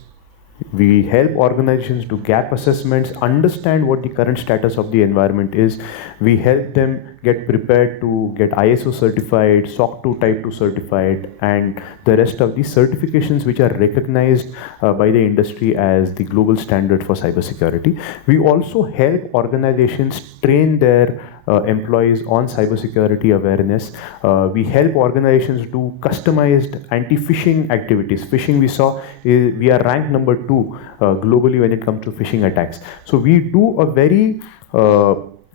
We help organizations do gap assessments, understand what the current status of the environment is. We help them get prepared to get ISO certified, SOC 2 Type 2 certified, and the rest of the certifications which are recognized by the industry as the global standard for cybersecurity. We also help organizations train their employees on cybersecurity awareness. We help organizations do customized anti-phishing activities. Phishing, we saw, we are ranked number 2 globally when it comes to phishing attacks. So we do a very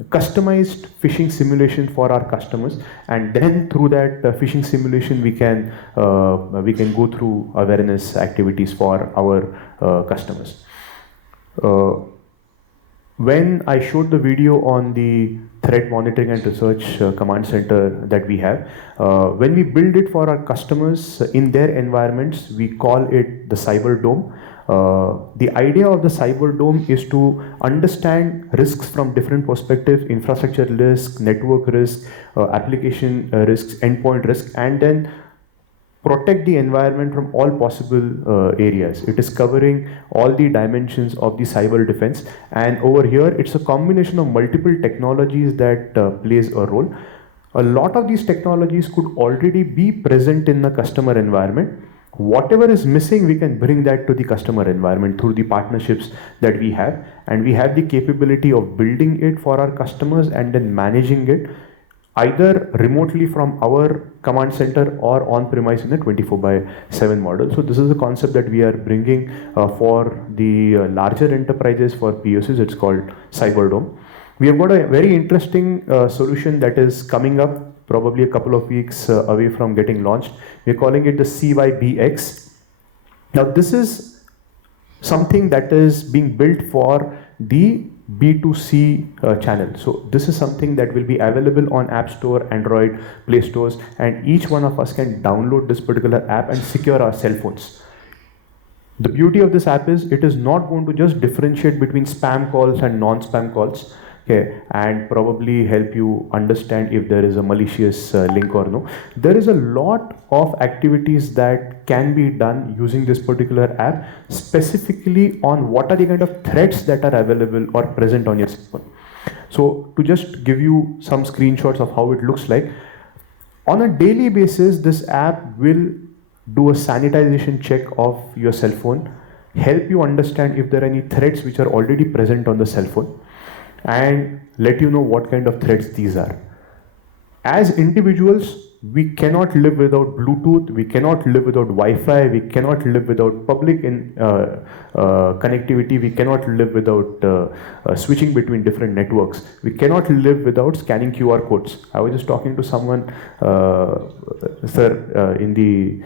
customized phishing simulation for our customers, and then through that phishing simulation we can go through awareness activities for our customers. When I showed the video on the threat monitoring and research command center that we have, when we build it for our customers in their environments, we call it the Cyber Dome. The idea of the Cyber Dome is to understand risks from different perspectives: infrastructure risk, network risk, application risks, endpoint risk, and then protect the environment from all possible areas. It is covering all the dimensions of the cyber defense, and over here it's a combination of multiple technologies that plays a role. A lot of these technologies could already be present in the customer environment. Whatever is missing, we can bring that to the customer environment through the partnerships that we have, and we have the capability of building it for our customers and then managing it either remotely from our command center or on-premise in a 24/7 model. So this is a concept that we are bringing for the larger enterprises, for POCs. It's called Cyber Dome. We have got a very interesting solution that is coming up probably a couple of weeks away from getting launched. We're calling it the CYBX. Now this is something that is being built for the B2C channel. So this is something that will be available on App Store, Android, Play Stores, and each one of us can download this particular app and secure our cell phones. The beauty of this app is it is not going to just differentiate between spam calls and non-spam calls, okay, and probably help you understand if there is a malicious link or no. There is a lot of activities that can be done using this particular app, specifically on what are the kind of threats that are available or present on your phone. So to just give you some screenshots of how it looks like, on a daily basis, this app will do a sanitization check of your cell phone, help you understand if there are any threats which are already present on the cell phone, and let you know what kind of threats these are. As individuals, we cannot live without Bluetooth, we cannot live without Wi-Fi, we cannot live without public connectivity, we cannot live without switching between different networks. We cannot live without scanning QR codes. I was just talking to someone, sir, in the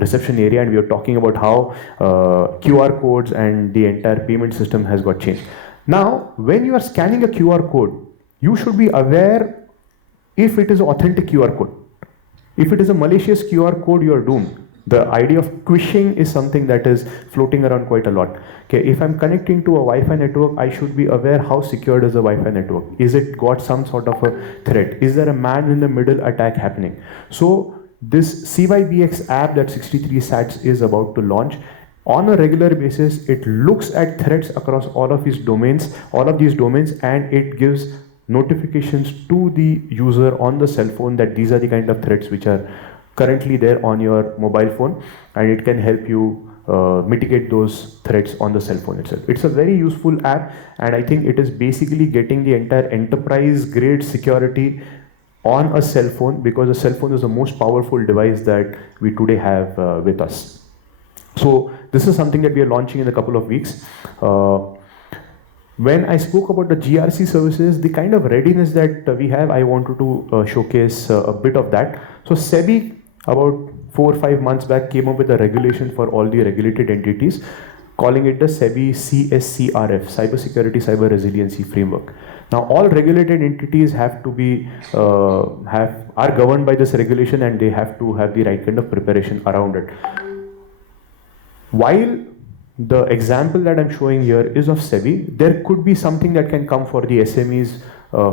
reception area, and we were talking about how QR codes and the entire payment system has got changed. Now, when you are scanning a QR code, you should be aware if it is an authentic QR code. If it is a malicious QR code, you are doomed. The idea of phishing is something that is floating around quite a lot. Okay, if I'm connecting to a Wi-Fi network, I should be aware how secured is the Wi-Fi network. Is it got some sort of a threat? Is there a man in the middle attack happening? So this CYBX app that 63 Sats is about to launch, on a regular basis, it looks at threats across all of these domains, and it gives notifications to the user on the cell phone that these are the kind of threats which are currently there on your mobile phone, and it can help you mitigate those threats on the cell phone itself. It's a very useful app, and I think it is basically getting the entire enterprise grade security on a cell phone, because a cell phone is the most powerful device that we today have with us. So this is something that we are launching in a couple of weeks. When I spoke about the GRC services, the kind of readiness that we have, I wanted to showcase a bit of that. So SEBI, about 4 or 5 months back, came up with a regulation for all the regulated entities, calling it the SEBI CSCRF, Cybersecurity Cyber Resiliency Framework. Now, all regulated entities have to be are governed by this regulation, and they have to have the right kind of preparation around it. While the example that I'm showing here is of SEBI, there could be something that can come for the SMEs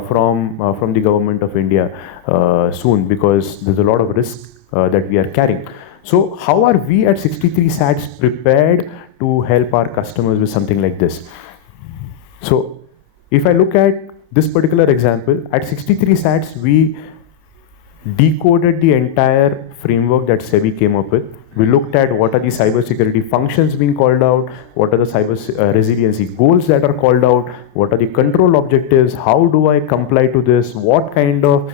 from the government of India soon, because there's a lot of risk that we are carrying. So how are we at 63 Sats prepared to help our customers with something like this? So if I look at this particular example, at 63 Sats, we decoded the entire framework that SEBI came up with. We looked at what are the cybersecurity functions being called out, what are the cyber resiliency goals that are called out, what are the control objectives, how do I comply to this, what kind of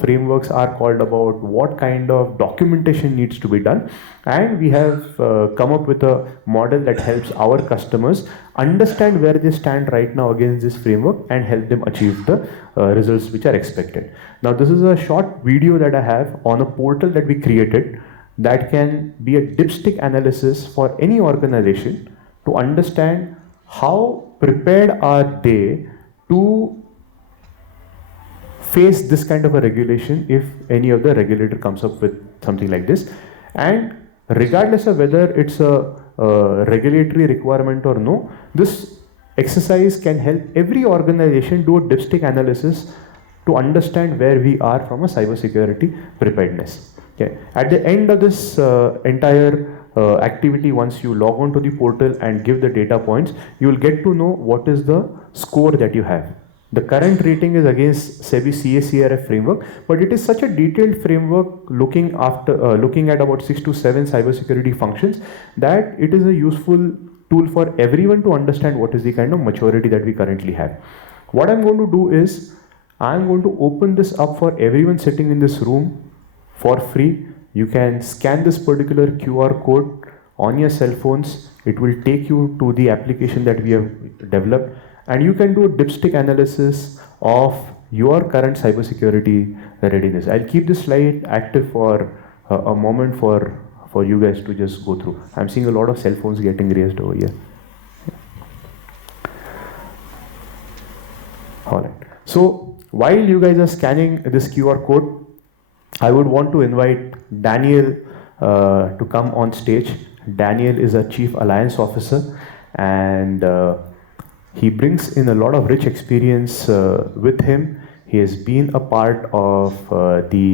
frameworks are called about, what kind of documentation needs to be done. And we have come up with a model that helps our customers understand where they stand right now against this framework and help them achieve the results which are expected. Now, this is a short video that I have on a portal that we created that can be a dipstick analysis for any organization to understand how prepared are they to face this kind of a regulation if any of the regulator comes up with something like this. And regardless of whether it's a regulatory requirement or no, this exercise can help every organization do a dipstick analysis to understand where we are from a cybersecurity preparedness. Okay. At the end of this entire activity, once you log on to the portal and give the data points, you will get to know what is the score that you have. The current rating is against SEBI CSCRF framework, but it is such a detailed framework looking at about 6 to 7 cybersecurity functions that it is a useful tool for everyone to understand what is the kind of maturity that we currently have. What I'm going to do is I'm going to open this up for everyone sitting in this room for free. You can scan this particular QR code on your cell phones. It will take you to the application that we have developed, and you can do a dipstick analysis of your current cybersecurity readiness. I'll keep this slide active for a moment for for you guys to just go through. I'm seeing a lot of cell phones getting raised over here. All right. So while you guys are scanning this QR code, I would want to invite Daniel to come on stage. Daniel is a Chief Alliance Officer, and he brings in a lot of rich experience with him. He has been a part of the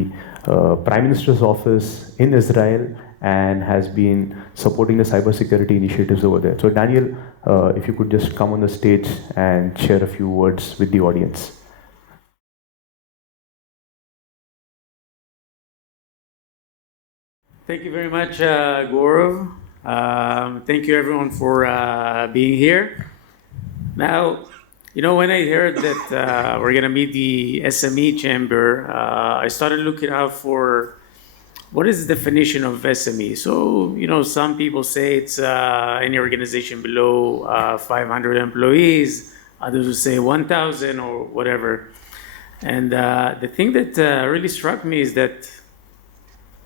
Prime Minister's office in Israel and has been supporting the cybersecurity initiatives over there. So Daniel, if you could just come on the stage and share a few words with the audience. Thank you very much, Gaurav. Thank you everyone for being here. Now, when I heard that we're going to meet the SME chamber, I started looking out for what is the definition of SME. So, some people say it's any organization below 500 employees, others will say 1,000 or whatever. And the thing that really struck me is that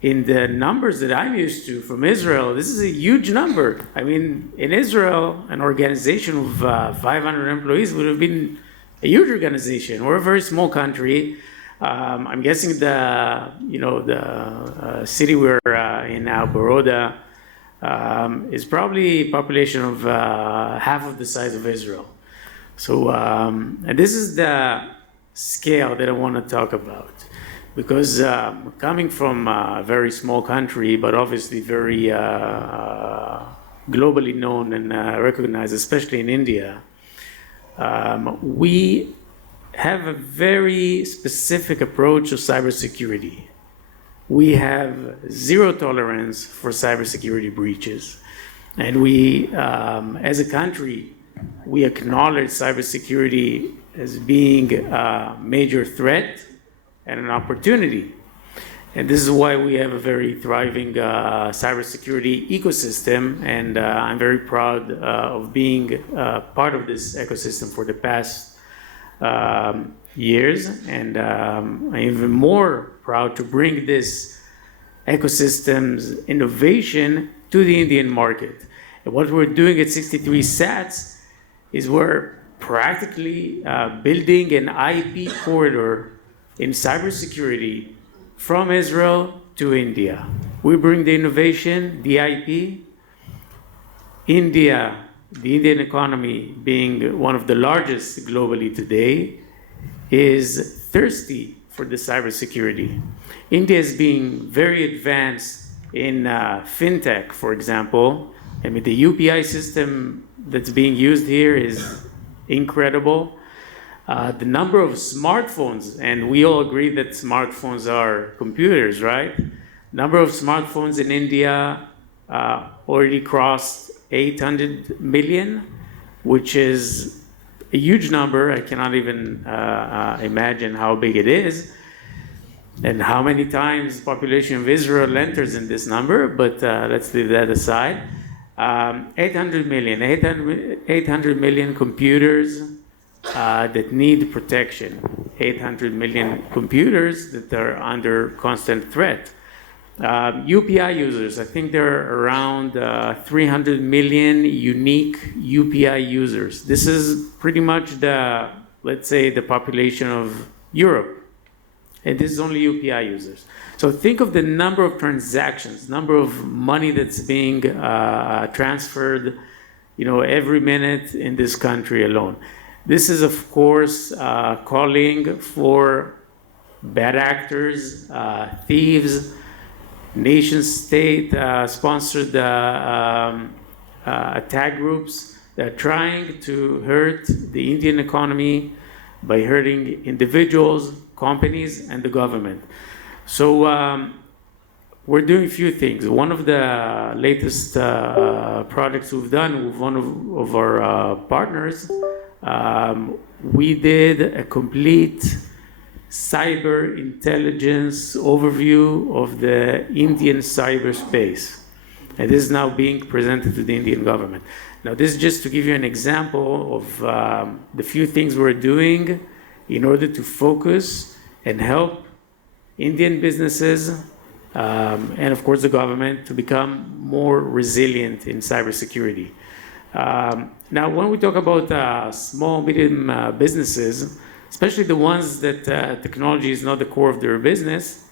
in the numbers that I'm used to from Israel, this is a huge number. I mean, in Israel, an organization of 500 employees would have been a huge organization. We're a very small country. I'm guessing the city we're in now, Vadodara, is probably a population of half of the size of Israel. So, and this is the scale that I want to talk about. Because coming from a very small country, but obviously very globally known and recognized, especially in India, we have a very specific approach to cybersecurity. We have zero tolerance for cybersecurity breaches. And we, as a country, we acknowledge cybersecurity as being a major threat and an opportunity. And this is why we have a very thriving cybersecurity ecosystem, and I'm very proud of being part of this ecosystem for the past years, and I'm even more proud to bring this ecosystem's innovation to the Indian market. And what we're doing at 63 Sats is we're practically building an IP corridor in cybersecurity from Israel to India. We bring the innovation, the IP. India, the Indian economy being one of the largest globally today, is thirsty for the cybersecurity. India is being very advanced in fintech, for example. I mean, the UPI system that's being used here is incredible. The number of smartphones, and we all agree that smartphones are computers, right? Number of smartphones in India already crossed 800 million, which is a huge number. I cannot even imagine how big it is and how many times the population of Israel enters in this number, but let's leave that aside. 800 million computers that need protection, 800 million computers that are under constant threat. UPI users, I think there are around 300 million unique UPI users. This is pretty much the, let's say, the population of Europe. And this is only UPI users. So think of the number of transactions, number of money that's being transferred, every minute in this country alone. This is, of course, calling for bad actors, thieves, nation-state sponsored attack groups that are trying to hurt the Indian economy by hurting individuals, companies, and the government. So we're doing a few things. One of the latest projects we've done with one of our partners, we did a complete cyber intelligence overview of the Indian cyberspace. And this is now being presented to the Indian government. Now, this is just to give you an example of the few things we're doing in order to focus and help Indian businesses and of course the government to become more resilient in cybersecurity. Now, when we talk about small, medium businesses, especially the ones that technology is not the core of their business,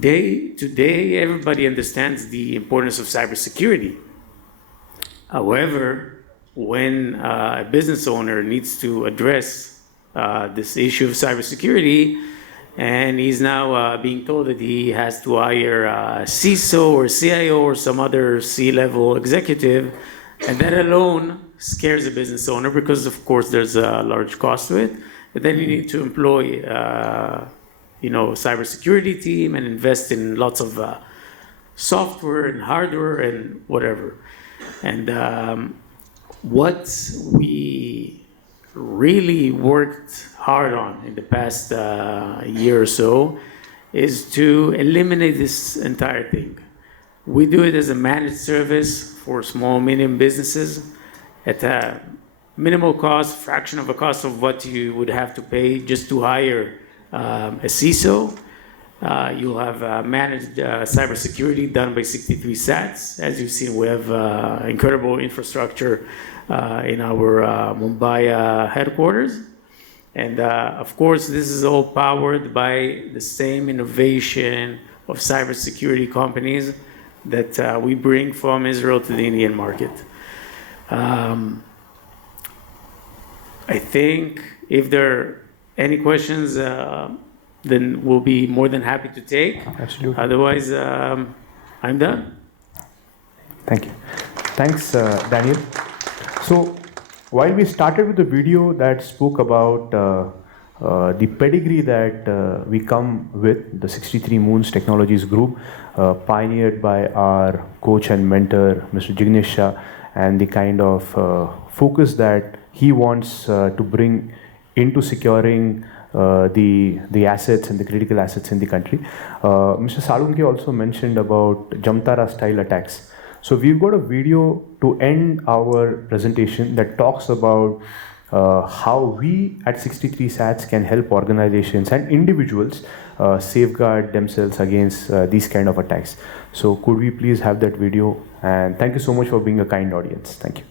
today everybody understands the importance of cybersecurity. However, when a business owner needs to address this issue of cybersecurity, and he's now being told that he has to hire a CISO or CIO or some other C-level executive, and that alone scares a business owner because, of course, there's a large cost to it. But then you need to employ, cybersecurity team and invest in lots of software and hardware and whatever. And what we really worked hard on in the past year or so is to eliminate this entire thing. We do it as a managed service for small, medium businesses at a minimal cost, fraction of the cost of what you would have to pay just to hire a CISO. You'll have managed cybersecurity done by 63 SATs. As you've seen, we have incredible infrastructure in our Mumbai headquarters. And of course, this is all powered by the same innovation of cybersecurity companies that we bring from Israel to the Indian market. I think if there are any questions, then we'll be more than happy to take. Absolutely. Otherwise, I'm done. Thank you. Thanks, Daniel. So, while we started with the video that spoke about the pedigree that we come with, the 63 Moons Technologies Group, pioneered by our coach and mentor, Mr. Jignesh Shah, and the kind of focus that he wants to bring into securing the assets and the critical assets in the country. Mr. Salunke also mentioned about Jamtara style attacks. So we've got a video to end our presentation that talks about how we at 63 SATs can help organizations and individuals safeguard themselves against these kind of attacks. So could we please have that video? And thank you so much for being a kind audience. Thank you.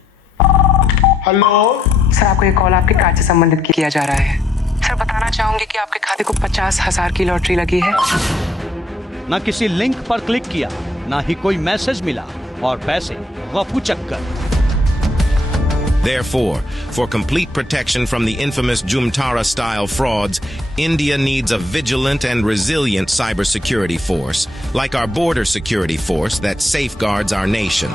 Hello sir, आपको ये call आपके card से संबंधित किया जा रहा है। Sir, बताना चाहूंगी कि आपके खाते को 50,000 की लॉटरी लगी है। ना किसी लिंक पर क्लिक किया, ना ही कोई मैसेज मिला और पैसे गफू चक्कर। Therefore, for complete protection from the infamous Jumtara-style frauds, India needs a vigilant and resilient cybersecurity force, like our border security force that safeguards our nation.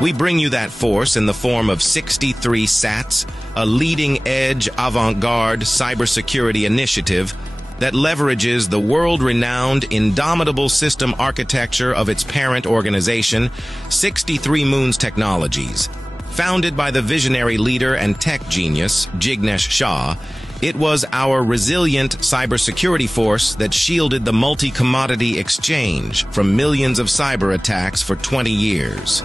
We bring you that force in the form of 63 SATs, a leading-edge, avant-garde cybersecurity initiative that leverages the world-renowned, indomitable system architecture of its parent organization, 63 Moons Technologies. Founded by the visionary leader and tech genius, Jignesh Shah, it was our resilient cybersecurity force that shielded the multi-commodity exchange from millions of cyber attacks for 20 years.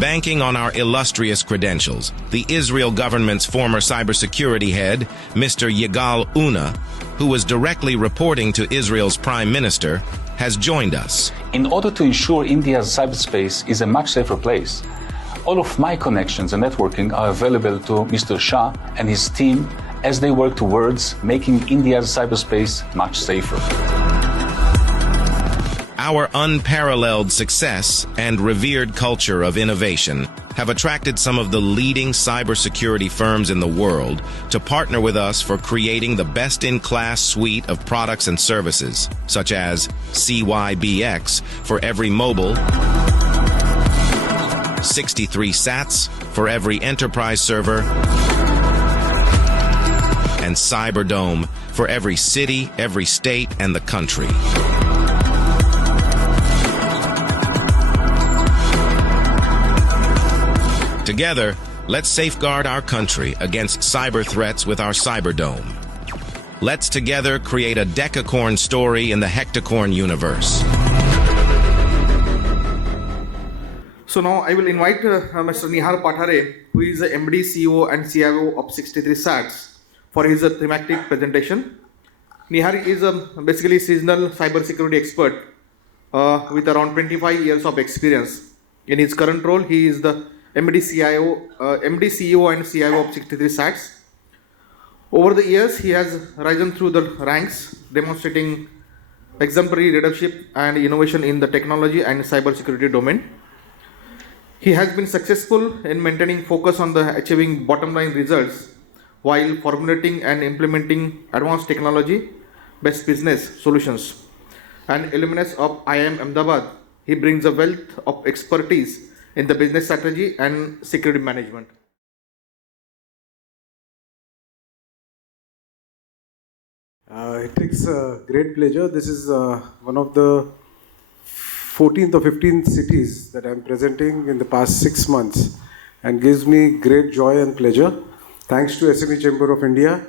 Banking on our illustrious credentials, the Israel government's former cybersecurity head, Mr. Yigal Una, who was directly reporting to Israel's prime minister, has joined us. In order to ensure India's cyberspace is a much safer place, all of my connections and networking are available to Mr. Shah and his team as they work towards making India's cyberspace much safer. Our unparalleled success and revered culture of innovation have attracted some of the leading cybersecurity firms in the world to partner with us for creating the best-in-class suite of products and services, such as CYBX for every mobile, 63 SATs for every enterprise server, and Cyberdome for every city, every state, and the country. Together, let's safeguard our country against cyber threats with our Cyberdome. Let's together create a decacorn story in the hectacorn universe. So now I will invite Mr. Nihar Pathare, who is the MD, CEO and CIO of 63 SATs, for his thematic presentation. Nihar is basically seasonal cybersecurity expert with around 25 years of experience. In his current role, he is the MD, CEO and CIO of 63 SATs. Over the years, he has risen through the ranks, demonstrating exemplary leadership and innovation in the technology and cybersecurity domain. He has been successful in maintaining focus on the achieving bottom line results while formulating and implementing advanced technology based business solutions. And alumnus of IIM Ahmedabad, he brings a wealth of expertise in the business strategy and security management. It takes great pleasure. This is one of the 14th or 15th cities that I'm presenting in the past 6 months, and gives me great joy and pleasure. Thanks to SME Chamber of India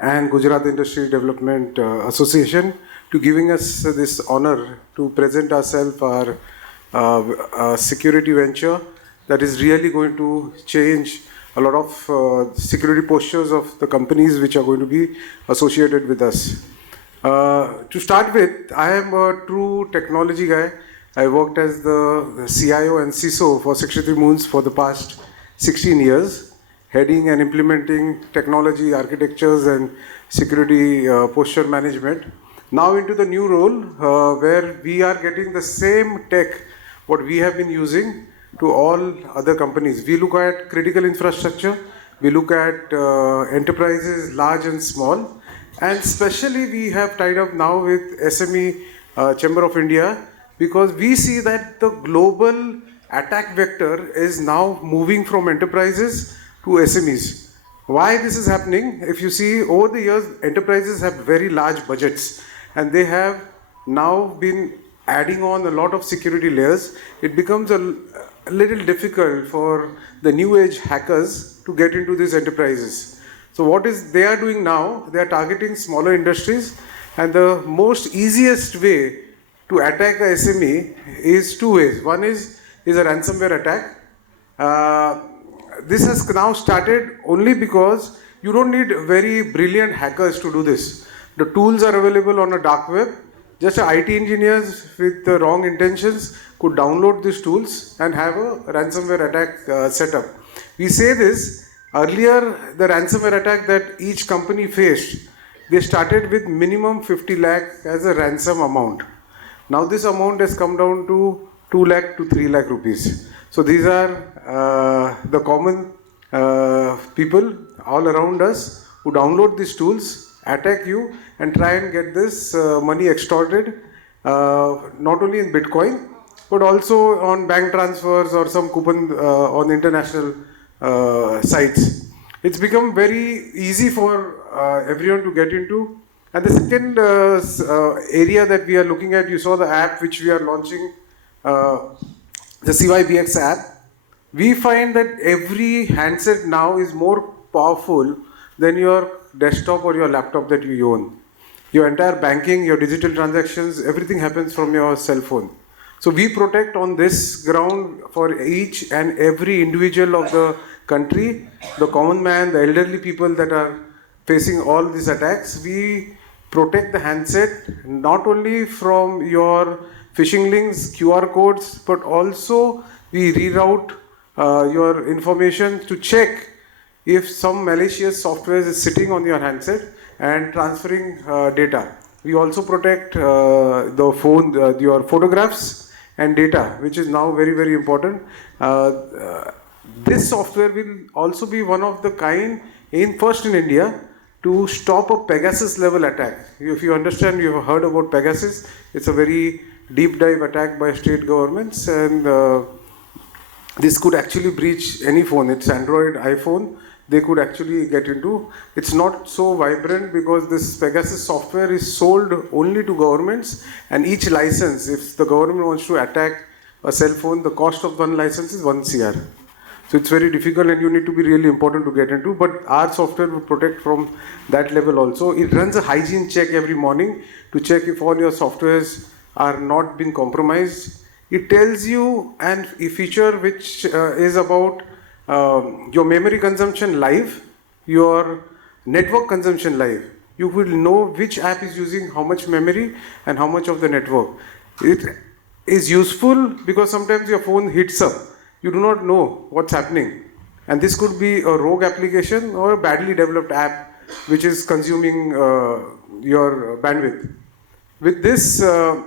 and Gujarat Industries Development Association to giving us this honor to present ourselves our security venture that is really going to change a lot of security postures of the companies which are going to be associated with us. To start with, I am a true technology guy. I worked as the CIO and CISO for 63 Moons for the past 16 years, heading and implementing technology architectures and security posture management. Now into the new role where we are getting the same tech what we have been using to all other companies. We look at critical infrastructure, we look at enterprises large and small, and especially we have tied up now with SME Chamber of India, because we see that the global attack vector is now moving from enterprises to SMEs. Why this is happening? If you see over the years, enterprises have very large budgets and they have now been adding on a lot of security layers. It becomes a little difficult for the new age hackers to get into these enterprises. So what is they are doing now, they are targeting smaller industries, and the most easiest way to attack a SME is two ways. One is a ransomware attack. This has now started only because you don't need very brilliant hackers to do this. The tools are available on a dark web. Just IT engineers with the wrong intentions could download these tools and have a ransomware attack set up. We say this, earlier the ransomware attack that each company faced, they started with minimum 50 lakh as a ransom amount. Now this amount has come down to 2 lakh to 3 lakh rupees. So these are the common people all around us who download these tools, attack you and try and get this money extorted, not only in Bitcoin, but also on bank transfers or some coupon on international sites. It's become very easy for everyone to get into. And the second area that we are looking at, you saw the app which we are launching, the CYBX app. We find that every handset now is more powerful than your desktop or your laptop that you own. Your entire banking, your digital transactions, everything happens from your cell phone. So we protect on this ground for each and every individual of the country, the common man, the elderly people that are facing all these attacks. We protect the handset not only from your phishing links, QR codes, but also we reroute your information to check if some malicious software is sitting on your handset and transferring data. We also protect the phone, your photographs and data, which is now very, very important. This software will also be one of the kind first in India to stop a Pegasus level attack. If you understand, you have heard about Pegasus. It's a very deep dive attack by state governments, and this could actually breach any phone. It's Android, iPhone. They could actually get into. It's not so vibrant because this Pegasus software is sold only to governments, and each license, if the government wants to attack a cell phone, the cost of one license is 1 CR. So it's very difficult and you need to be really important to get into, but our software will protect from that level also. It runs a hygiene check every morning to check if all your softwares are not being compromised. It tells you a feature which is about your memory consumption live, your network consumption live. You will know which app is using how much memory and how much of the network. It is useful because sometimes your phone heats up. You do not know what's happening. And this could be a rogue application or a badly developed app which is consuming your bandwidth. With this, the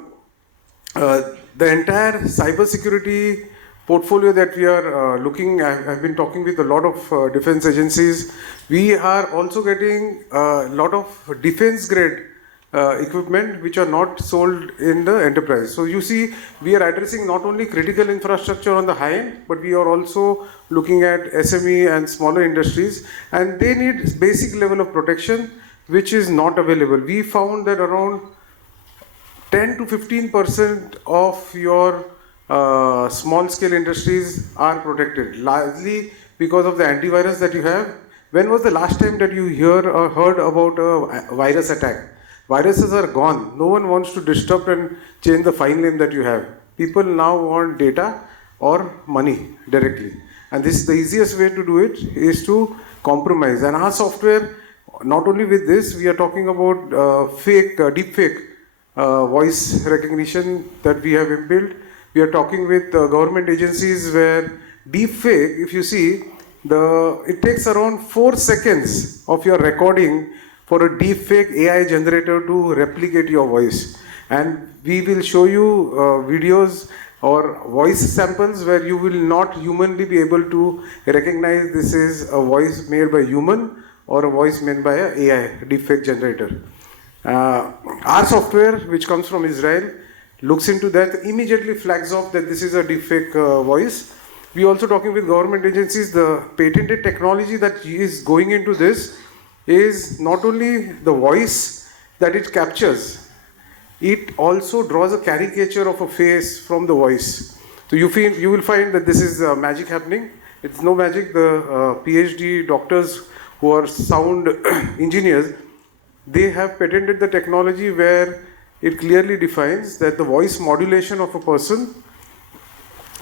entire cybersecurity portfolio that we are looking at, I've been talking with a lot of defense agencies. We are also getting a lot of defense grade equipment which are not sold in the enterprise. So you see, we are addressing not only critical infrastructure on the high end, but we are also looking at SME and smaller industries, and they need basic level of protection which is not available. We found that around 10 to 15% of your small scale industries are protected, largely because of the antivirus that you have. When was the last time that you heard about a virus attack? Viruses are gone. No one wants to disrupt and change the file name that you have. People now want data or money directly. And this, the easiest way to do it is to compromise. And our software, not only with this, we are talking about deep fake voice recognition that we have inbuilt. We are talking with government agencies where deep fake, if you see, it takes around 4 seconds of your recording for a deep fake AI generator to replicate your voice. And we will show you videos or voice samples where you will not humanly be able to recognize this is a voice made by human or a voice made by an AI deepfake generator. Our software, which comes from Israel, looks into that, immediately flags off that this is a deepfake voice. We also talking with government agencies. The patented technology that is going into this is not only the voice that it captures, it also draws a caricature of a face from the voice. So you will find that this is magic happening. It's no magic. The PhD doctors who are sound engineers, they have patented the technology where it clearly defines that the voice modulation of a person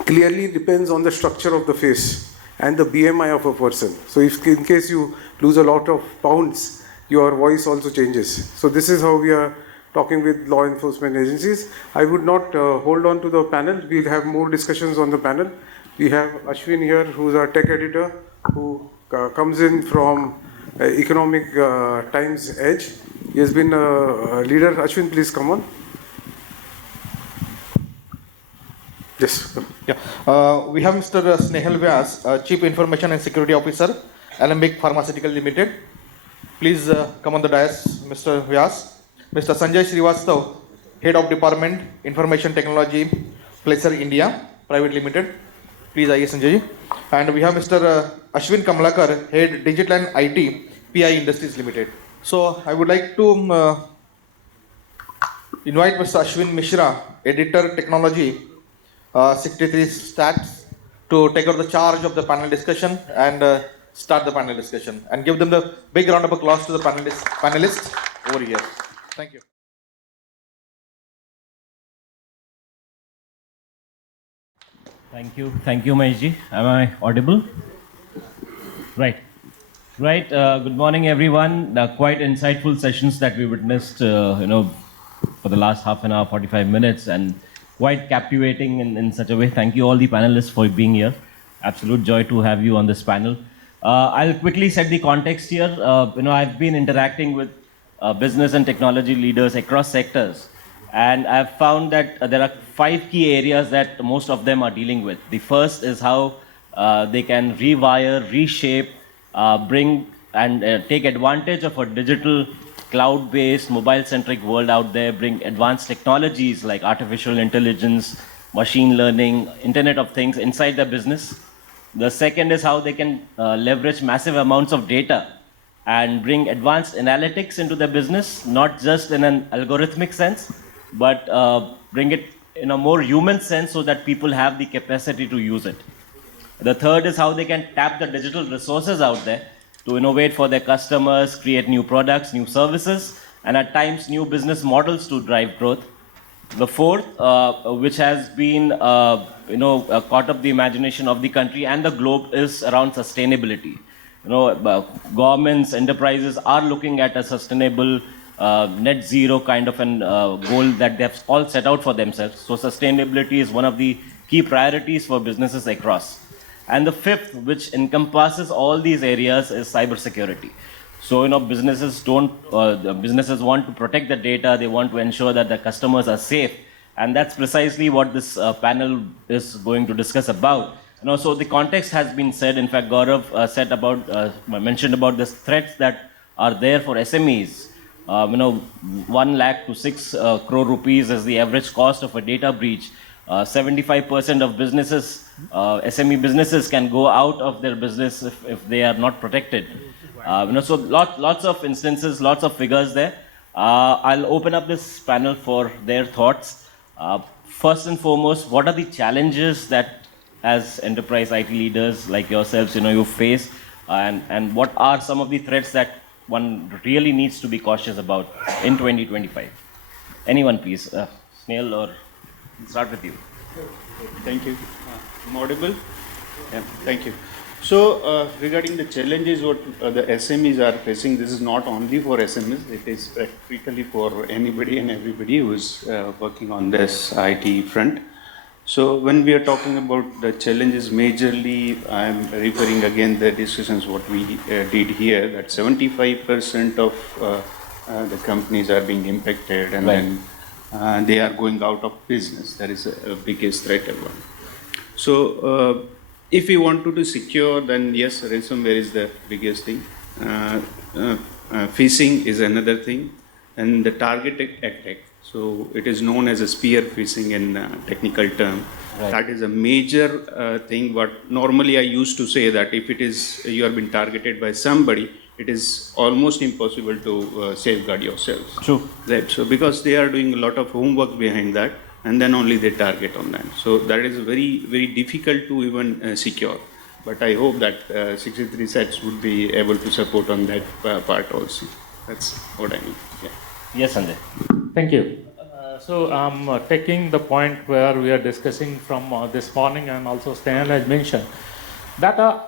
clearly depends on the structure of the face and the BMI of a person. So if in case you lose a lot of pounds, your voice also changes. So this is how we are talking with law enforcement agencies. I would not hold on to the panel. We'll have more discussions on the panel. We have Ashwin here, who's our tech editor, who comes in from Economic Times Edge. He has been a leader. Ashwin, please come on. Yes. Yeah. We have Mr. Snehal Vyas, Chief Information and Security Officer, Alembic Pharmaceutical Limited. Please come on the dais, Mr. Vyas. Mr. Sanjay Srivastav, Head of Department, Information Technology, Placer India, Private Limited. Please, aaiye Sanjay. And we have Mr. Ashwin Kamlakar, Head Digital and IT, PI Industries Limited. So I would like to invite Mr. Ashwin Mishra, Editor Technology, 63 Stats, to take over the charge of the panel discussion and start the panel discussion, and give them the big round of applause to the panelists over here. Thank you. Thank you, Maheshji. Am I audible? Right. Good morning, everyone. Quite insightful sessions that we witnessed, for the last half an hour, 45 minutes, and quite captivating in such a way. Thank you all the panelists for being here. Absolute joy to have you on this panel. I'll quickly set the context here. I've been interacting with business and technology leaders across sectors, and I've found that there are 5 key areas that most of them are dealing with. The first is how they can rewire, reshape, bring and take advantage of a digital, cloud-based, mobile-centric world out there, bring advanced technologies like artificial intelligence, machine learning, Internet of Things inside their business. The second is how they can leverage massive amounts of data and bring advanced analytics into their business, not just in an algorithmic sense, but bring it in a more human sense so that people have the capacity to use it. The third is how they can tap the digital resources out there to innovate for their customers, create new products, new services, and at times new business models to drive growth. The fourth, which has been caught up the imagination of the country and the globe, is around sustainability. governments, enterprises are looking at a sustainable net zero kind of an goal that they have all set out for themselves. So sustainability is one of the key priorities for businesses across. And the fifth, which encompasses all these areas, is cybersecurity. So, businesses businesses want to protect the data. They want to ensure that the customers are safe, and that's precisely what this panel is going to discuss about. So the context has been said. In fact, Gaurav mentioned about the threats that are there for SMEs. 1 lakh to 6 crore rupees is the average cost of a data breach. 75% of businesses, SME businesses, can go out of their business if they are not protected. So lots of instances, lots of figures there. I'll open up this panel for their thoughts. First and foremost, what are the challenges that as enterprise IT leaders like yourselves, you face, and what are some of the threats that one really needs to be cautious about in 2025? Anyone, please. Snail, or start with you. Thank you. I'm audible? Yeah, thank you. So, regarding the challenges what the SMEs are facing, this is not only for SMEs, it is practically for anybody and everybody who is working on this IT front. So, when we are talking about the challenges, majorly I'm referring again the discussions what we did here, that 75% of the companies are being impacted, and then they are going out of business. That is a biggest threat ever. So, if we want to secure, then yes, ransomware is the biggest thing. Phishing is another thing, and the targeted attack. So it is known as a spear phishing in technical term. Right. That is a major thing. But normally I used to say that if it is you have been targeted by somebody, it is almost impossible to safeguard yourselves. True. Right. So because they are doing a lot of homework behind that, and then only they target on that. So that is very, very difficult to even secure. But I hope that 63 sets would be able to support on that part also. That's what I mean. Yeah. Yes, Sanjay. Thank you. So I'm taking the point where we are discussing from this morning, and also Stanley has mentioned that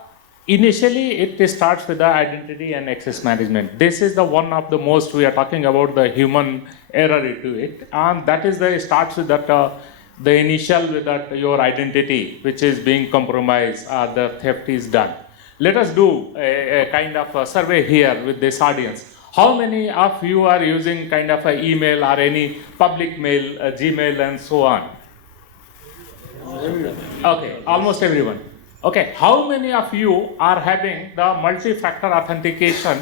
initially it starts with the identity and access management. This is the one of the most we are talking about the human error into it, and that is the starts with that the initial with that your identity which is being compromised or the theft is done. Let us do a kind of a survey here with this audience. How many of you are using kind of an email or any public mail, Gmail and so on? Okay, almost everyone. Okay, how many of you are having the multi-factor authentication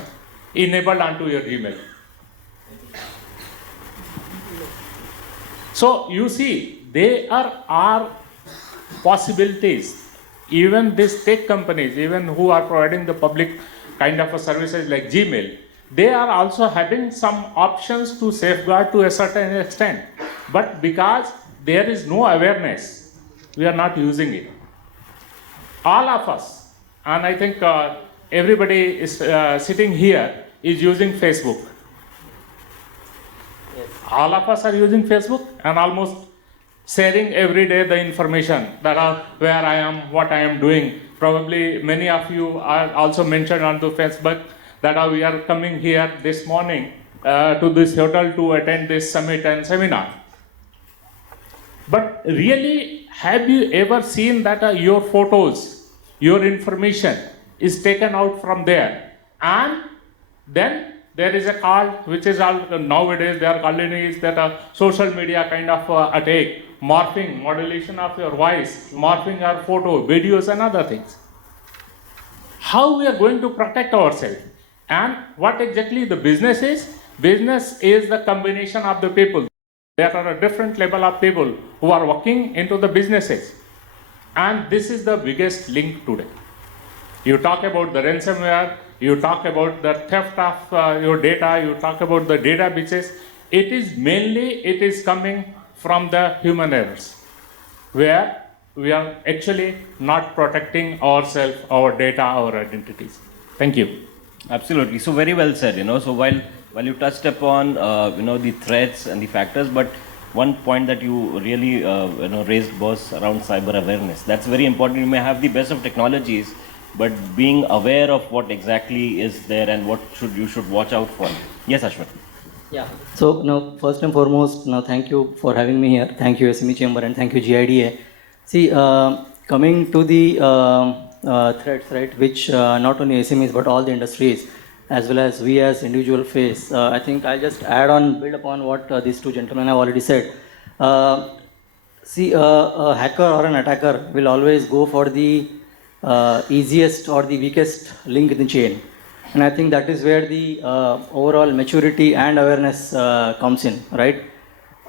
enabled onto your Gmail? So you see, there are possibilities. Even these tech companies, even who are providing the public kind of a services like Gmail, they are also having some options to safeguard to a certain extent. But because there is no awareness, we are not using it. All of us, and I think everybody is sitting here is using Facebook. All of us are using Facebook and almost sharing every day the information that where I am, what I am doing. Probably many of you are also mentioned onto Facebook that we are coming here this morning to this hotel to attend this summit and seminar. But really, have you ever seen that your photos, your information is taken out from there, and then there is a call which is all nowadays they are calling it that social media kind of attack, morphing, modulation of your voice, morphing your photo, videos and other things. How we are going to protect ourselves? And what exactly the business is? Business is the combination of the people. There are a different level of people who are working into the businesses. And this is the biggest link today. You talk about the ransomware, you talk about the theft of your data, you talk about the data breaches. It is coming from the human errors, where we are actually not protecting ourselves, our data, our identities. Thank you. Absolutely. So very well said. So while you touched upon the threats and the factors, but one point that you really raised was around cyber awareness. That's very important. You may have the best of technologies. but being aware of what exactly is there and what you should watch out for. Yes, Ashwin. Yeah. So now, first and foremost, now thank you for having me here. Thank you SME Chamber and thank you GIDA. See, coming to the threats, right, which not only SMEs but all the industries, as well as we as individual face. I think I'll just build upon what these two gentlemen have already said. See, a hacker or an attacker will always go for the easiest or the weakest link in the chain. And I think that is where the overall maturity and awareness comes in, right?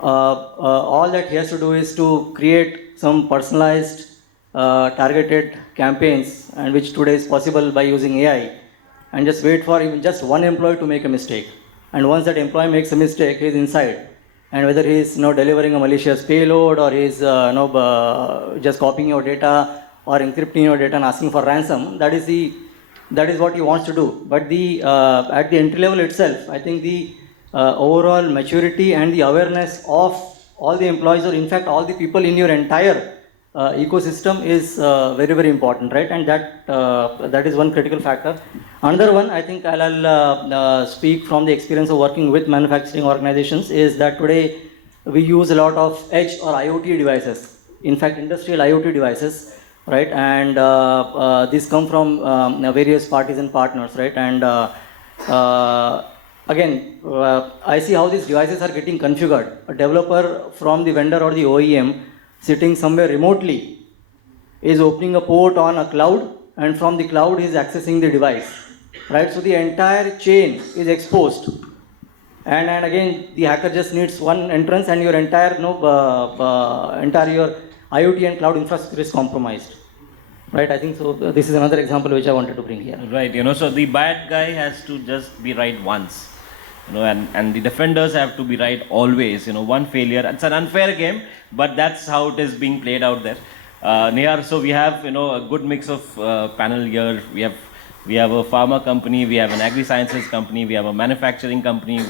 All that he has to do is to create some personalized, targeted campaigns, and which today is possible by using AI, and just wait for even just one employee to make a mistake. And once that employee makes a mistake, he is inside. And whether he is delivering a malicious payload, or he is just copying your data or encrypting your data and asking for ransom, that is what he wants to do. But the at the entry level itself, I think the overall maturity and the awareness of all the employees, or in fact all the people in your entire ecosystem, is very, very important, right? And that is one critical factor. Another one, I think I'll speak from the experience of working with manufacturing organizations, is that today we use a lot of edge or IoT devices, in fact industrial IoT devices, right? And these come from various parties and partners, right? And again, I see how these devices are getting configured. A developer from the vendor or the OEM sitting somewhere remotely is opening a port on a cloud, and from the cloud he is accessing the device, right? So the entire chain is exposed. And again, the hacker just needs one entrance, and your entire your IoT and cloud infrastructure is compromised, right? I think so. This is another example which I wanted to bring here. Right. So the bad guy has to just be right once, and the defenders have to be right always. One failure, it's an unfair game, but that's how it is being played out there. Nihar, so we have a good mix of panel here. We have a pharma company, we have an agri-sciences company, we have a manufacturing company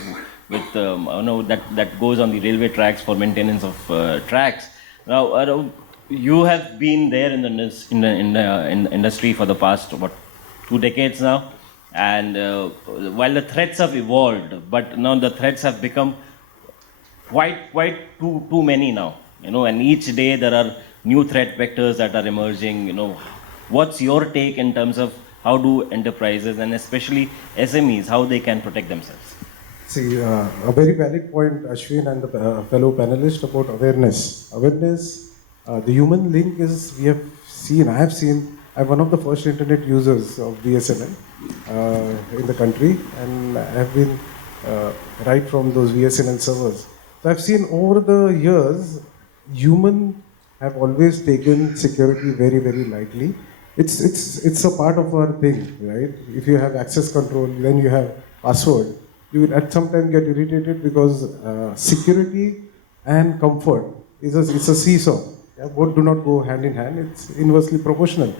with that goes on the railway tracks for maintenance of tracks. Now, you have been there in the industry for the past 2 decades now, and while the threats have evolved, but now the threats have become quite too many now. And each day there are new threat vectors that are emerging. What's your take in terms of how do enterprises and especially SMEs, how they can protect themselves? See, a very valid point, Ashwin and the fellow panelist, about awareness. Awareness, the human link is, I have seen, I'm one of the first internet users of VSNL in the country, and I have been right from those VSNL servers. So I've seen over the years, humans have always taken security very, very lightly. It's a part of our thing, right? If you have access control, then you have password. You will at some time get irritated because security and comfort it's a seesaw. Yeah? Both do not go hand in hand. It's inversely proportional.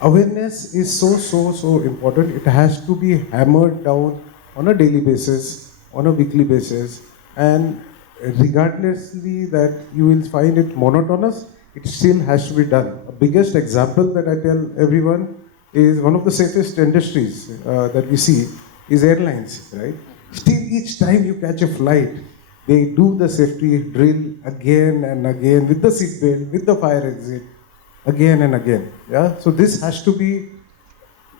Awareness is so important. It has to be hammered down on a daily basis, on a weekly basis, and regardlessly that you will find it monotonous, it still has to be done. The biggest example that I tell everyone is one of the safest industries that we see is airlines, right? Still, each time you catch a flight, they do the safety drill again and again with the seatbelt, with the fire exit, again and again. Yeah. So this has to be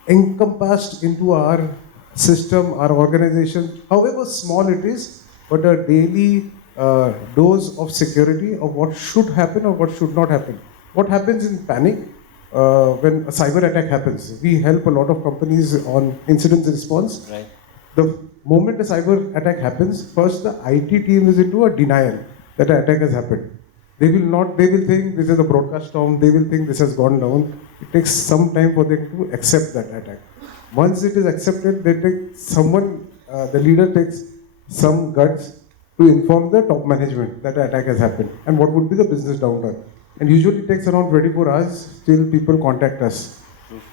encompassed into our system, our organization, however small it is, but a daily dose of security of what should happen or what should not happen. What happens in panic when a cyber attack happens? We help a lot of companies on incident response. Right. The moment a cyber attack happens, first the IT team is into a denial that an attack has happened. They will think this is a broadcast storm, they will think this has gone down. It takes some time for them to accept that attack. Once it is accepted, the leader takes some guts to inform the top management that the attack has happened and what would be the business downturn. And usually it takes around 24 hours till people contact us.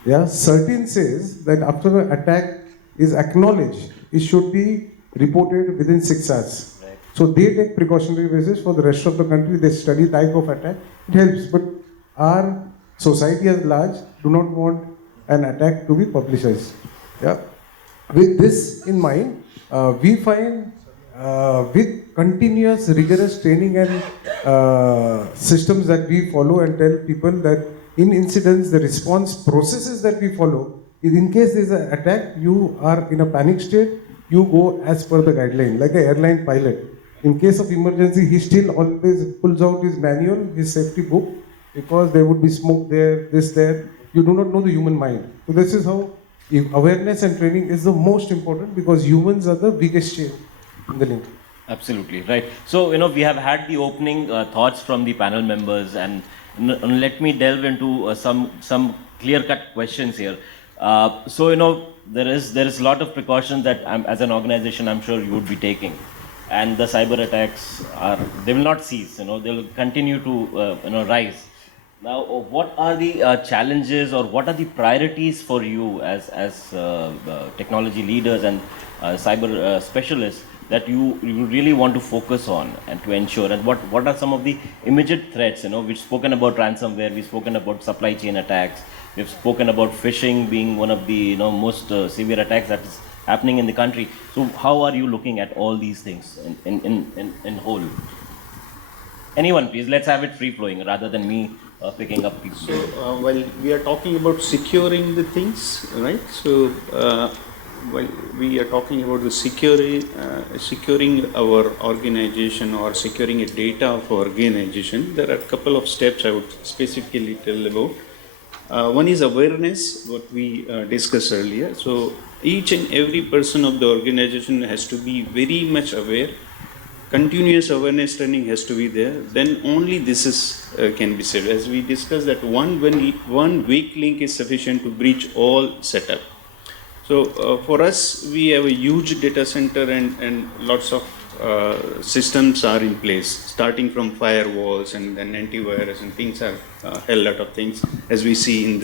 Yeah, certain says that after an attack is acknowledged, it should be reported within 6 hours. Right. So they take precautionary measures for the rest of the country. They study type of attack. It helps, but our society at large do not want an attack to be publicized. Yeah. With this in mind, we find with continuous rigorous training and systems that we follow and tell people that in incidents, the response processes that we follow is in case there is an attack, you are in a panic state, you go as per the guideline, like an airline pilot. In case of emergency, he still always pulls out his manual, his safety book, because there would be smoke there, this there. You do not know the human mind. So this is how awareness and training is the most important, because humans are the biggest chain in the link. Absolutely, right. So, we have had the opening thoughts from the panel members, and let me delve into some clear-cut questions here. So, there is a lot of precautions that as an organization, I'm sure you would be taking. And the cyber attacks they will not cease, they will continue to, rise. Now, what are the challenges, or what are the priorities for you as technology leaders and cyber specialists that you really want to focus on and to ensure? And what are some of the immediate threats? We've spoken about ransomware, we've spoken about supply chain attacks, we've spoken about phishing being one of the most severe attacks that is happening in the country. So how are you looking at all these things in whole? Anyone, please. Let's have it free flowing rather than me picking up people. So, while we are talking about securing the things, right? So, while we are talking about the securing our organization or securing a data of our organization, there are a couple of steps I would specifically tell about. One is awareness, what we discussed earlier. So, each and every person of the organization has to be very much aware. Continuous awareness training has to be there. Then only this is can be said. As we discussed, that one weak link is sufficient to breach all setup. So for us, we have a huge data center and lots of systems are in place, starting from firewalls and then antivirus and things are a hell lot of things as we see in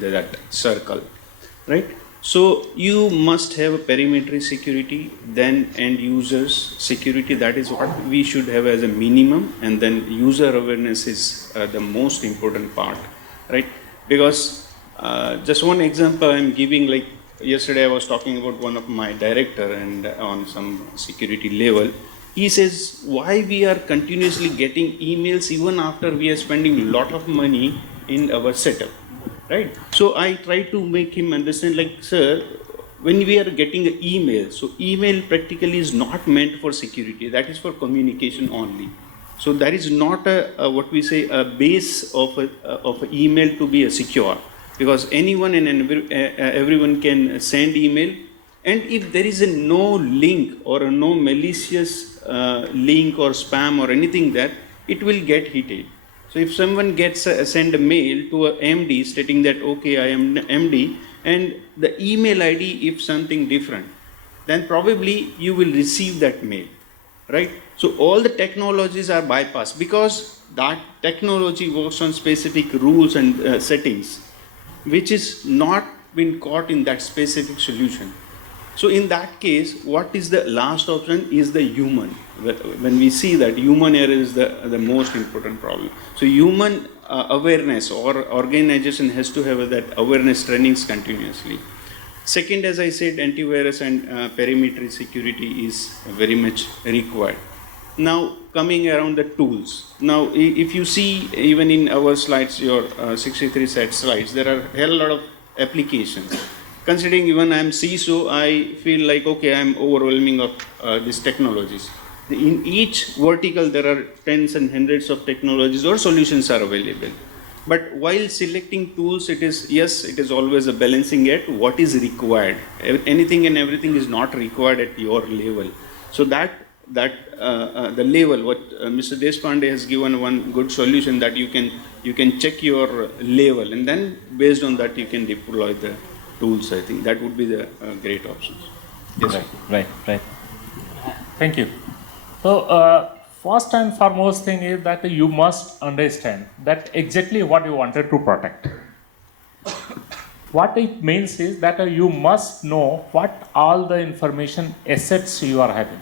that circle, right? So you must have a perimeter security, then end users security. That is what we should have as a minimum, and then user awareness is the most important part, right? Because just one example I'm giving, like yesterday I was talking about one of my director and on some security level. He says, why we are continuously getting emails even after we are spending a lot of money in our setup. Right. So I try to make him understand, like, sir, when we are getting an email, so email practically is not meant for security. That is for communication only. So that is not a what we say a base of an email to be a secure, because anyone and everyone can send email, and if there is a no link or a no malicious link or spam or anything there, it will get hit. So if someone gets send a mail to a MD stating that, okay, I am MD, and the email ID if something different, then probably you will receive that mail, right? So all the technologies are bypassed because that technology works on specific rules and settings, which is not been caught in that specific solution. So in that case, what is the last option is the human. When we see that human error is the most important problem. So human awareness or organization has to have that awareness trainings continuously. Second, as I said, antivirus and perimeter security is very much required. Now coming around the tools. Now if you see even in our slides, your 63 set slides, there are a hell lot of applications. Considering even I am CISO, I feel like, okay, I am overwhelming of these technologies. In each vertical, there are tens and hundreds of technologies or solutions are available. But while selecting tools, it is always a balancing act. What is required? Anything and everything is not required at your level. So the level, what Mr. Deshpande has given one good solution, that you can check your level, and then based on that you can deploy the tools. I think that would be the great options. Yes. Right. Thank you. So first and foremost thing is that you must understand that exactly what you wanted to protect. What it means is that you must know what all the information assets you are having.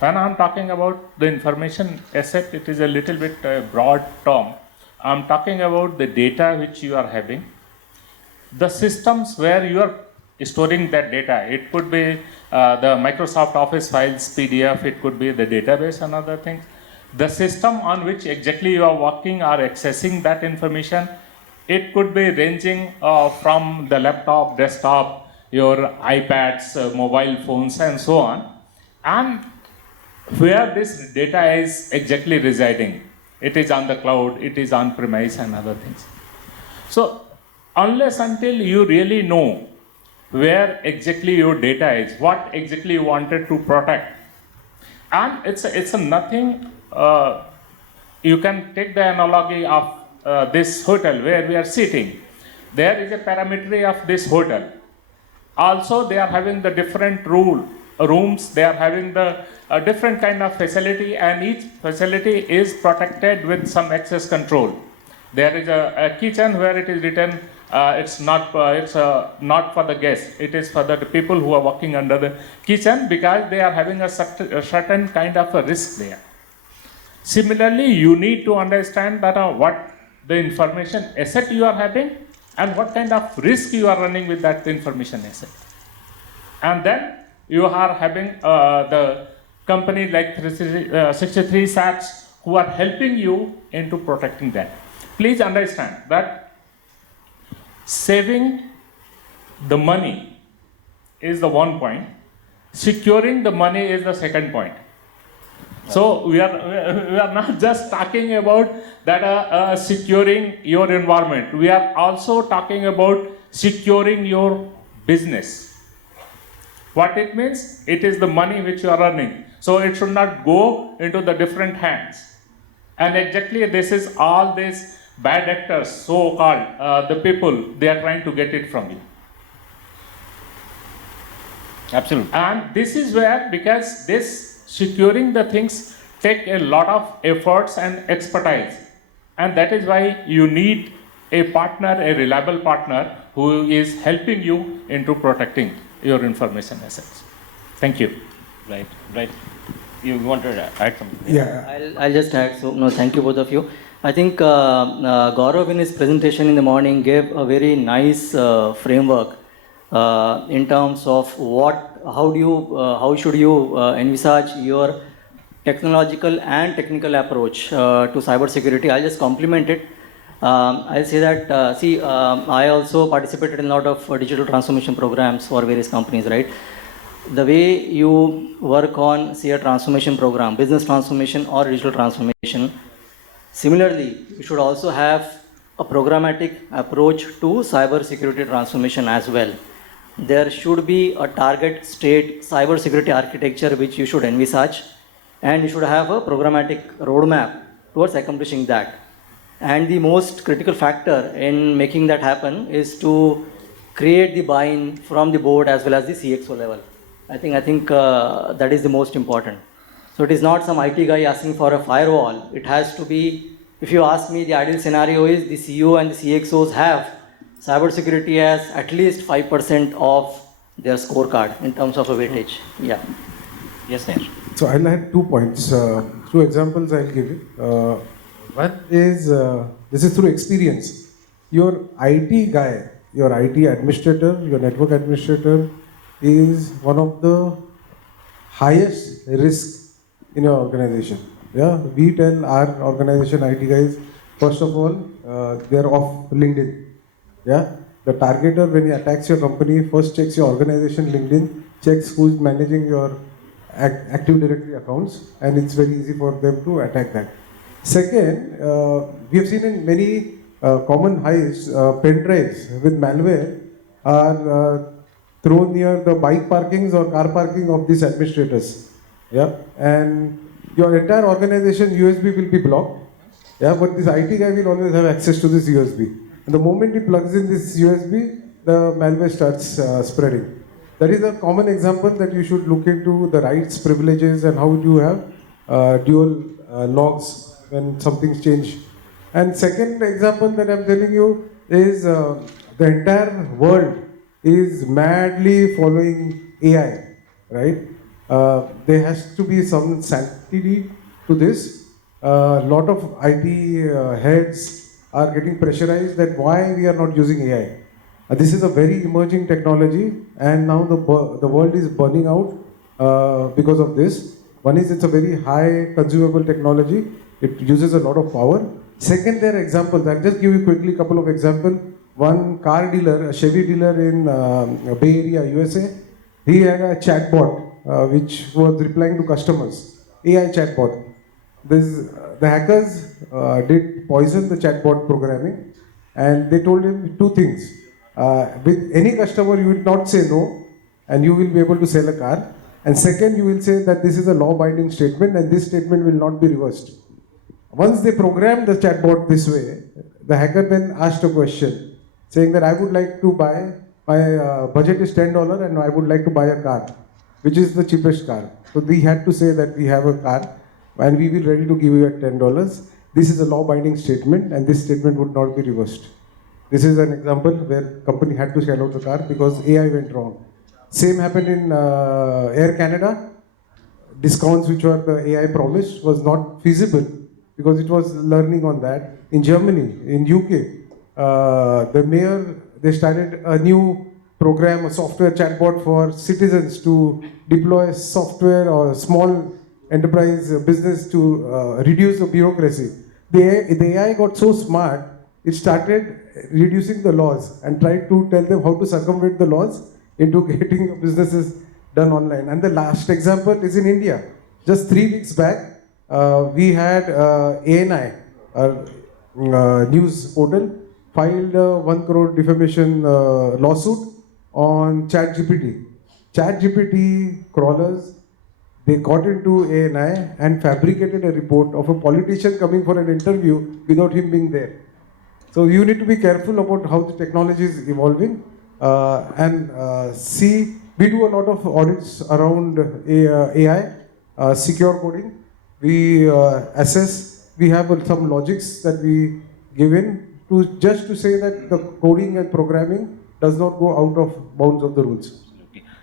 When I'm talking about the information asset, it is a little bit broad term. I'm talking about the data which you are having, the systems where you are storing that data. It could be the Microsoft Office files, PDF, it could be the database and other things. The system on which exactly you are working or accessing that information, it could be ranging from the laptop, desktop, your iPads, mobile phones and so on. And where this data is exactly residing. It is on the cloud, it is on premise and other things. So unless until you really know where exactly your data is, what exactly you wanted to protect, and it's a nothing, you can take the analogy of this hotel where we are sitting. There is a parametry of this hotel. Also they are having the different rooms, they are having the different kind of facility, and each facility is protected with some access control. There is a kitchen where it is written it's not for the guests, it is for the people who are working under the kitchen, because they are having a certain kind of a risk there. Similarly, you need to understand that what the information asset you are having and what kind of risk you are running with that information asset. And then you are having the company like 63 SATs who are helping you into protecting that. Please understand that saving the money is the one point, securing the money is the second point. So we are not just talking about that securing your environment. We are also talking about securing your business. What it means? It is the money which you are earning. So it should not go into the different hands. And exactly this is all these bad actors, so-called, the people, they are trying to get it from you. Absolutely. And this is where, because this securing the things take a lot of efforts and expertise. And that is why you need a partner, a reliable partner who is helping you into protecting your information assets. Thank you. Right. You wanted to add something? Yeah. I'll just add. So, no, thank you both of you. I think Gaurav in his presentation in the morning gave a very nice framework in terms of how should you envisage your technological and technical approach to cybersecurity. I'll just complement it. I'll say that, I also participated in a lot of digital transformation programs for various companies, right? The way you work on, say, a transformation program, business transformation or digital transformation, similarly, you should also have a programmatic approach to cybersecurity transformation as well. There should be a target state cybersecurity architecture which you should envisage, and you should have a programmatic roadmap towards accomplishing that. And the most critical factor in making that happen is to create the buy-in from the board as well as the CXO level. I think that is the most important. So it is not some IT guy asking for a firewall. It has to be, if you ask me, the ideal scenario is the CEO and the CXOs have cybersecurity as at least 5% of their scorecard in terms of a weightage. Yeah. Yes, sir. So I'll add 2 points. 2 examples I'll give you. One is, this is through experience. Your IT guy, your IT administrator, your network administrator is one of the highest risk in your organization. Yeah, we tell our organization IT guys, first of all, they're off LinkedIn. Yeah, the targeter, when he attacks your company, first checks your organization LinkedIn, checks who's managing your Active Directory accounts, and it's very easy for them to attack that. Second, we have seen in many common highs, pen drives with malware are thrown near the bike parkings or car parking of these administrators. Yeah, and your entire organization USB will be blocked. Yeah, but this IT guy will always have access to this USB. And the moment he plugs in this USB, the malware starts spreading. That is a common example that you should look into the rights, privileges, and how you have dual logs when something's changed. And second example that I'm telling you is the entire world is madly following AI, right? There has to be some sanctity to this. A lot of IT heads are getting pressurized that why we are not using AI. This is a very emerging technology, and now the world is burning out because of this. One is it's a very high consumable technology. It uses a lot of power. Second, there are examples. I'll just give you quickly a couple of examples. One car dealer, a Chevy dealer in Bay Area, USA, he had a chatbot which was replying to customers, AI chatbot. The hackers did poison the chatbot programming, and they told him two things. With any customer, you will not say no, and you will be able to sell a car. And second, you will say that this is a law-binding statement, and this statement will not be reversed. Once they programmed the chatbot this way, the hacker then asked a question, saying that I would like to buy, my budget is $10 and I would like to buy a car, which is the cheapest car. So we had to say that we have a car and we will ready to give you at $10. This is a law-binding statement and this statement would not be reversed. This is an example where company had to sell out the car because AI went wrong. Same happened in Air Canada. Discounts which were the AI promised was not feasible because it was learning on that. In Germany, in UK, the mayor, they started a new program, a software chatbot for citizens to deploy software or small enterprise business to reduce the bureaucracy. The AI got so smart, it started reducing the laws and tried to tell them how to circumvent the laws into getting businesses done online. And the last example is in India. Just 3 weeks back, we had ANI, news portal, filed a 1 crore defamation lawsuit on ChatGPT. ChatGPT crawlers, they got into ANI and fabricated a report of a politician coming for an interview without him being there. So you need to be careful about how the technology is evolving and see, we do a lot of audits around AI, secure coding. We assess, we have some logics that we give in to just to say that the coding and programming does not go out of bounds of the rules.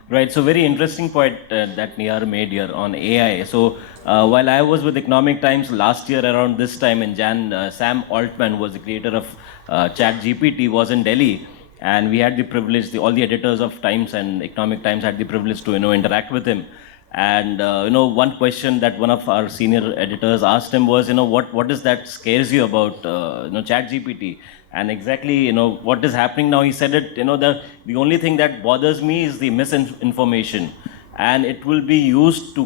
Right, so very interesting point that Nihar made here on AI. So while I was with Economic Times last year around this time in Jan, Sam Altman was the creator of ChatGPT, was in Delhi, and we had the privilege, all the editors of Times and Economic Times had the privilege to interact with him. And one question that one of our senior editors asked him was, what is that scares you about ChatGPT? And exactly, what is happening now, he said it, the only thing that bothers me is the misinformation, and it will be used to,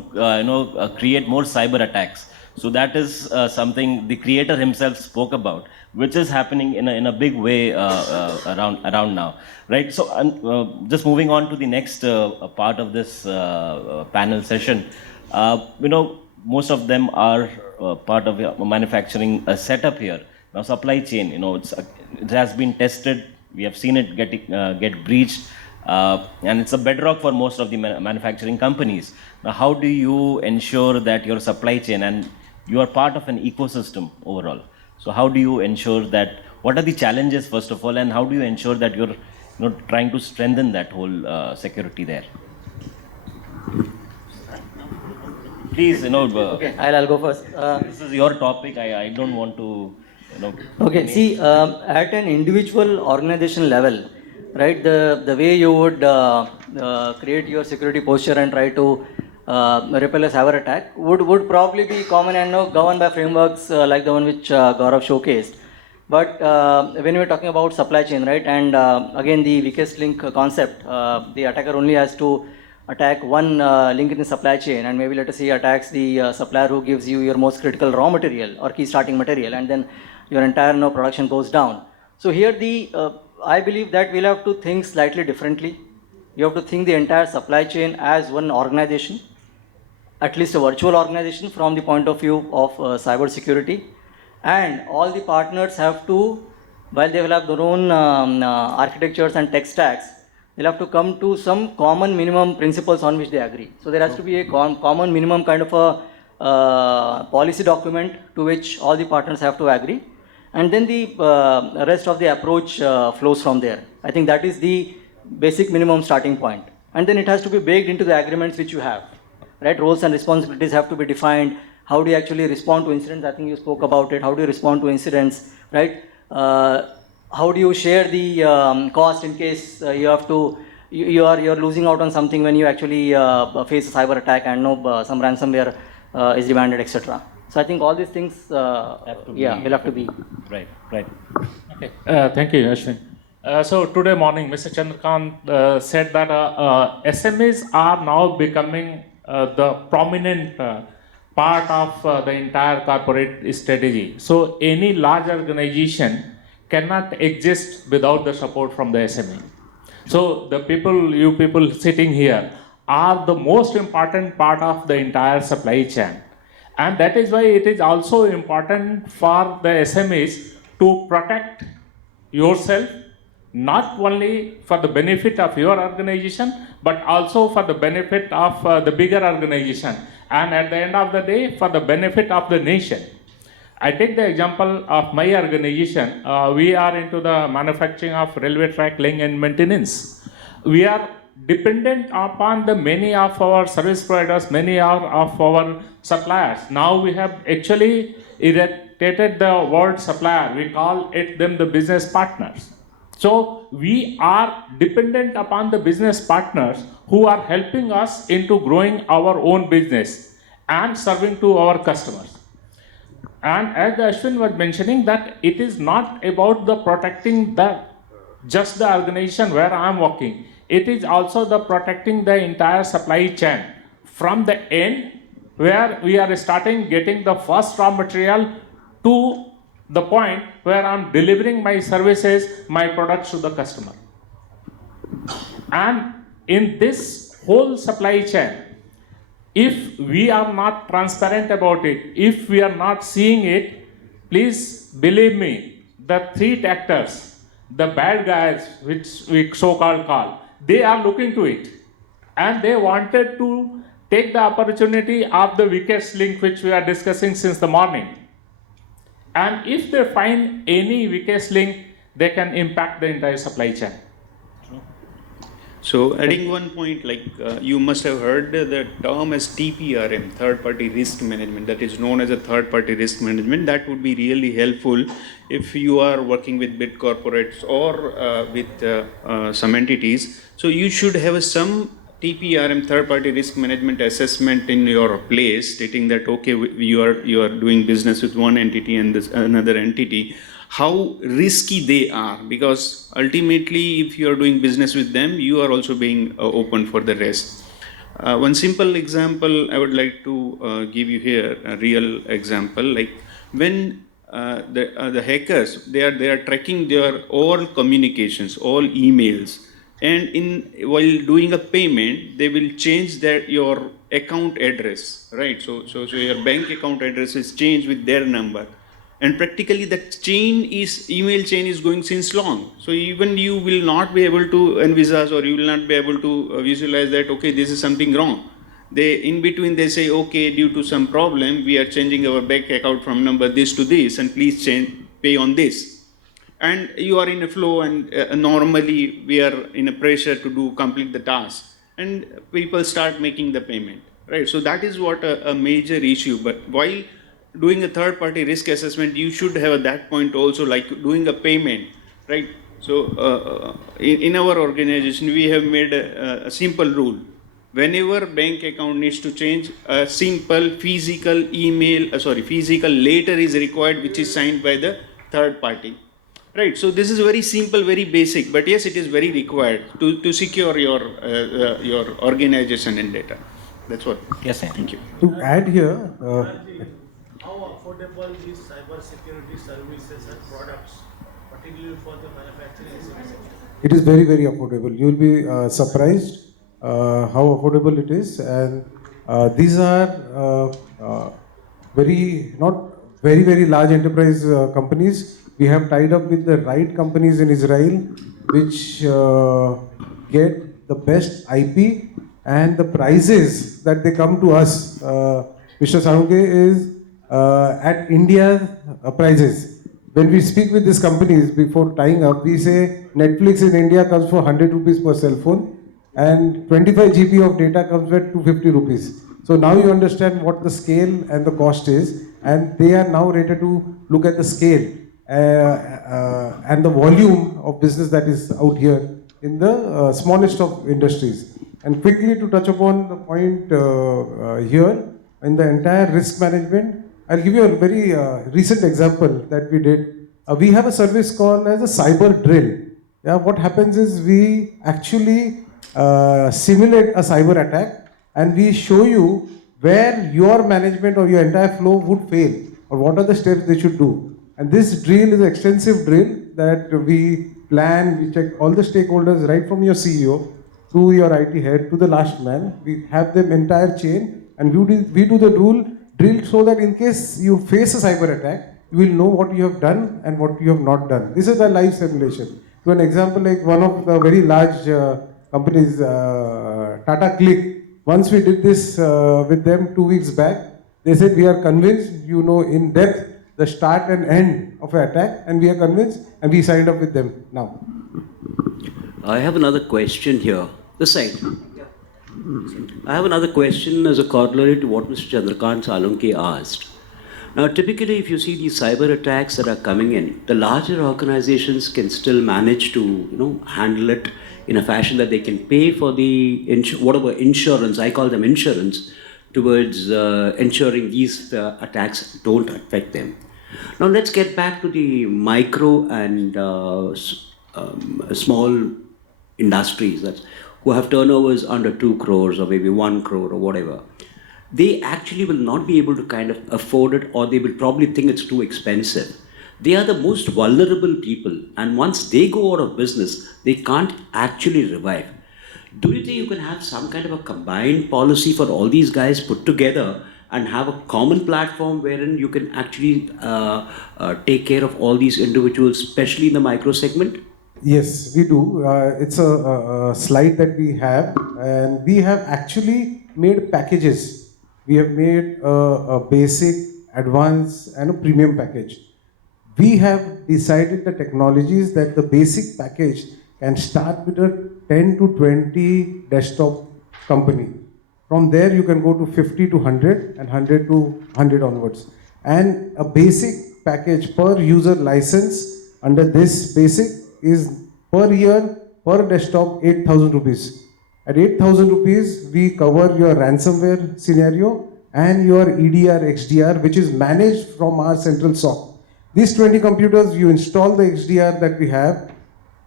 create more cyber attacks. So that is something the creator himself spoke about, which is happening in a big way around now, right? So just moving on to the next part of this panel session, most of them are part of a manufacturing setup here. Now, supply chain, it has been tested. We have seen it get breached, and it's a bedrock for most of the manufacturing companies. Now, how do you ensure that your supply chain, and you are part of an ecosystem overall, so how do you ensure that, what are the challenges first of all, and how do you ensure that you're trying to strengthen that whole security there? Please, okay, I'll go first. This is your topic. I don't want to. Okay, see, at an individual organization level, right, the way you would create your security posture and try to repel a cyber attack would probably be common and governed by frameworks like the one which Gaurav showcased. But when we're talking about supply chain, right, and again the weakest link concept, the attacker only has to attack one link in the supply chain, and maybe let us say he attacks the supplier who gives you your most critical raw material or key starting material, and then your entire production goes down. So here I believe that we'll have to think slightly differently. You have to think the entire supply chain as one organization, at least a virtual organization from the point of view of cyber security, and all the partners have to, while they will have their own architectures and tech stacks, they'll have to come to some common minimum principles on which they agree. So there has to be a common minimum kind of a policy document to which all the partners have to agree, and then the rest of the approach flows from there. I think that is the basic minimum starting point, and then it has to be baked into the agreements which you have, right? Roles and responsibilities have to be defined. How do you actually respond to incidents? I think you spoke about it. How do you respond to incidents, right? how do you share the cost in case you have to you're losing out on something when you actually face a cyber attack and some ransomware is demanded, etc. So I think all these things will have to be right. Okay. Thank you, Ashwin. So today morning, Mr. Chandrakant said that SMEs are now becoming the prominent part of the entire corporate strategy. So any large organization cannot exist without the support from the SME. So the people, you people sitting here, are the most important part of the entire supply chain. And that is why it is also important for the SMEs to protect yourself, not only for the benefit of your organization, but also for the benefit of the bigger organization, and at the end of the day, for the benefit of the nation. I take the example of my organization. We are into the manufacturing of railway track laying and maintenance. We are dependent upon the many of our service providers, many of our suppliers. Now we have actually irritated the word supplier. We call it them the business partners. So we are dependent upon the business partners who are helping us into growing our own business and serving to our customers. And as Ashwin was mentioning, that it is not about the protecting just the organization where I am working. It is also the protecting the entire supply chain from the end where we are starting getting the first raw material to the point where I am delivering my services, my products to the customer. And in this whole supply chain, if we are not transparent about it, if we are not seeing it, please believe me, the three actors, the bad guys, which we so-called call, they are looking to it. And they wanted to take the opportunity of the weakest link, which we are discussing since the morning. And if they find any weakest link, they can impact the entire supply chain. So adding one point, like you must have heard the term as TPRM, third party risk management, that is known as a third party risk management. That would be really helpful if you are working with big corporates or with some entities. So you should have some TPRM, third party risk management assessment in your place, stating that okay, you are doing business with one entity and this another entity, how risky they are, because ultimately if you are doing business with them, you are also being open for the rest. One simple example I would like to give you here, a real example, like when the hackers, they are tracking their all communications, all emails, and while doing a payment, they will change your account address, right? So your bank account address is changed with their number. And practically that email chain is going since long. So even you will not be able to envisage, or you will not be able to visualize that, okay, this is something wrong. In between they say, okay, due to some problem, we are changing our bank account from number this to this, and please pay on this. And you are in a flow, and normally we are in a pressure to complete the task. And people start making the payment, right? So that is what a major issue. But while doing a third-party risk assessment, you should have at that point also, like doing a payment, right? So in our organization, we have made a simple rule. Whenever bank account needs to change, a simple physical letter is required, which is signed by the third party, right? So this is very simple, very basic, but yes, it is very required to secure your organization and data. That's what. Yes, sir. Thank you. To add here. How affordable is cybersecurity services and products, particularly for the manufacturing sector? It is very, very affordable. You will be surprised how affordable it is, and these are not very, very large enterprise companies. We have tied up with the right companies in Israel, which get the best IP, and the prices that they come to us, Mr. Saunge, is at India's prices. When we speak with these companies before tying up, we say Netflix in India comes for 100 rupees per cell phone, and 25 GB of data comes at 250 rupees. So now you understand what the scale and the cost is, and they are now ready to look at the scale. and the volume of business that is out here in the smallest of industries. And quickly to touch upon the point here, in the entire risk management, I'll give you a very recent example that we did. We have a service called as a cyber drill. Yeah, what happens is we actually simulate a cyber attack and we show you where your management or your entire flow would fail or what are the steps they should do. And this drill is an extensive drill that we plan, we check all the stakeholders right from your CEO to your IT head to the last man. We have them entire chain and we do the drill so that in case you face a cyber attack, you will know what you have done and what you have not done. This is the live simulation. So an example like one of the very large companies, Tata Click, once we did this with them 2 weeks back, they said we are convinced you know in depth the start and end of an attack, and we are convinced and we signed up with them now. I have another question here. This side. I have another question as a corollary to what Mr. Chandrakant Salunke asked. Now, typically, if you see these cyber attacks that are coming in, the larger organizations can still manage to, handle it in a fashion that they can pay for the whatever insurance, I call them insurance, towards ensuring these attacks don't affect them. Now, let's get back to the micro and small industries who have turnovers under 2 crores or maybe 1 crore or whatever. They actually will not be able to kind of afford it, or they will probably think it's too expensive. They are the most vulnerable people, and once they go out of business, they can't actually revive. Do you think you can have some kind of a combined policy for all these guys put together and have a common platform wherein you can actually take care of all these individuals, especially in the micro segment? Yes, we do. It's a slide that we have, and we have actually made packages. We have made a basic, advanced, and a premium package. We have decided the technologies that the basic package can start with a 10 to 20 desktop company. From there, you can go to 50 to 100 and 100 to 100 onwards. And a basic package per user license under this basic is per year, per desktop, 8,000 rupees. At 8,000 rupees, we cover your ransomware scenario and your EDR, XDR, which is managed from our central SOC. These 20 computers, you install the XDR that we have.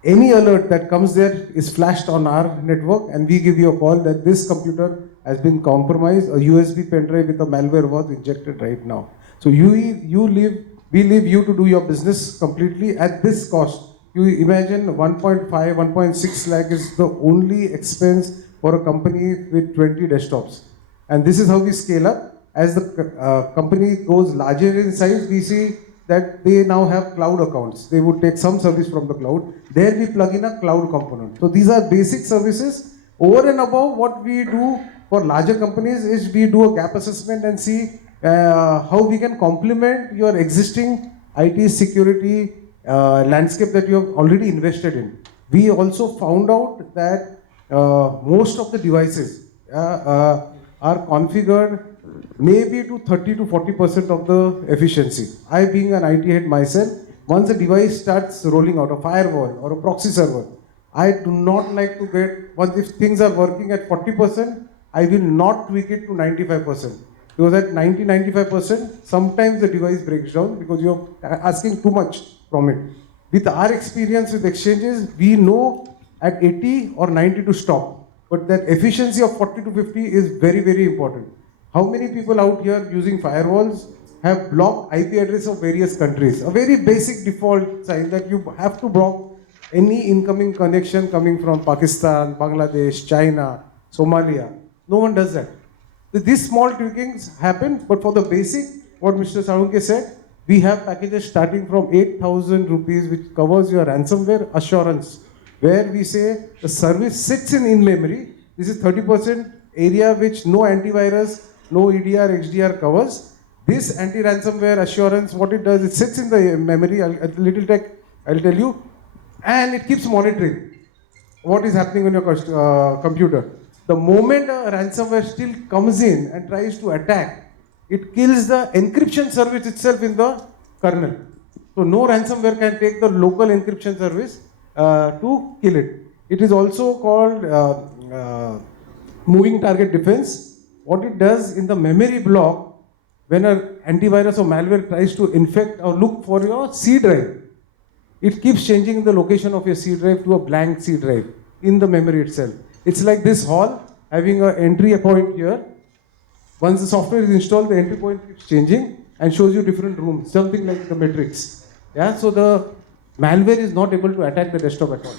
Any alert that comes there is flashed on our network, and we give you a call that this computer has been compromised. A USB pen drive with a malware was injected right now. So we leave you to do your business completely at this cost. You imagine 1.5, 1.6 lakh is the only expense for a company with 20 desktops. And this is how we scale up. As the company goes larger in size, we see that they now have cloud accounts. They would take some service from the cloud. There we plug in a cloud component. So these are basic services. Over and above, what we do for larger companies is we do a gap assessment and see how we can complement your existing IT security landscape that you have already invested in. We also found out that most of the devices are configured maybe to 30 to 40% of the efficiency. I, being an IT head myself, once a device starts rolling out, a firewall or a proxy server, I do not like to get, once if things are working at 40%, I will not tweak it to 95%. Because at 90-95%, sometimes the device breaks down because you're asking too much from it. With our experience with exchanges, we know at 80 or 90 to stop. But that efficiency of 40 to 50 is very, very important. How many people out here using firewalls have blocked IP address of various countries? A very basic default sign that you have to block any incoming connection coming from Pakistan, Bangladesh, China, Somalia. No one does that. These small tweakings happen, but for the basic, what Mr. Salunke said, we have packages starting from 8,000 rupees, which covers your ransomware assurance, where we say the service sits in memory. This is 30% area which no antivirus, no EDR, XDR covers. This anti-ransomware assurance, what it does, it sits in the memory, a little tech, I'll tell you, and it keeps monitoring what is happening on your computer. The moment a ransomware still comes in and tries to attack, it kills the encryption service itself in the kernel. So no ransomware can take the local encryption service to kill it. It is also called moving target defense. What it does in the memory block, when an antivirus or malware tries to infect or look for your C drive, it keeps changing the location of your C drive to a blank C drive in the memory itself. It's like this hall having an entry point here. Once the software is installed, the entry point keeps changing and shows you different rooms, something like the matrix. Yeah, so the malware is not able to attack the desktop at all.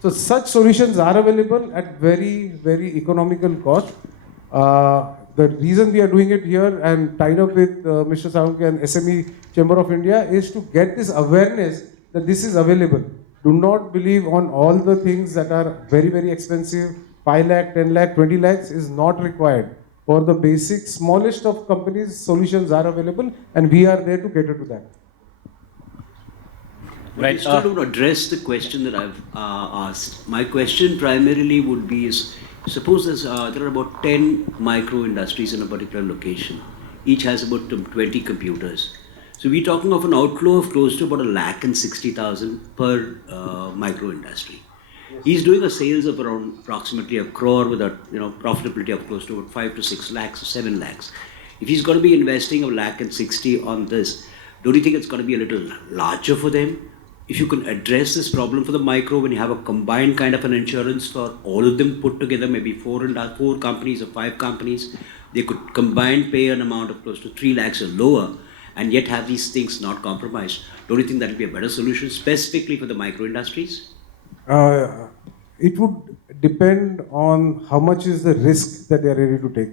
So such solutions are available at very, very economical cost. The reason we are doing it here and tied up with Mr. Saunke and SME Chamber of India is to get this awareness that this is available. Do not believe on all the things that are very, very expensive. 5 lakh, 10 lakh, 20 lakhs is not required. For the basic, smallest of companies, solutions are available and we are there to cater to that. Right. I still don't address the question that I've asked. My question primarily would be is, suppose there are about 10 micro industries in a particular location. Each has about 20 computers. So we're talking of an outflow of close to about 1,60,000 per micro industry. He's doing a sales of around approximately 1 crore with a profitability of close to about 5 to 6 lakhs or 7 lakhs. If he's going to be investing 1,60,000 on this, don't you think it's going to be a little larger for them? If you can address this problem for the micro when you have a combined kind of an insurance for all of them put together, maybe 4 companies or 5 companies, they could combine pay an amount of close to 3 lakhs or lower and yet have these things not compromised. Don't you think that would be a better solution specifically for the micro industries? It would depend on how much is the risk that they are ready to take.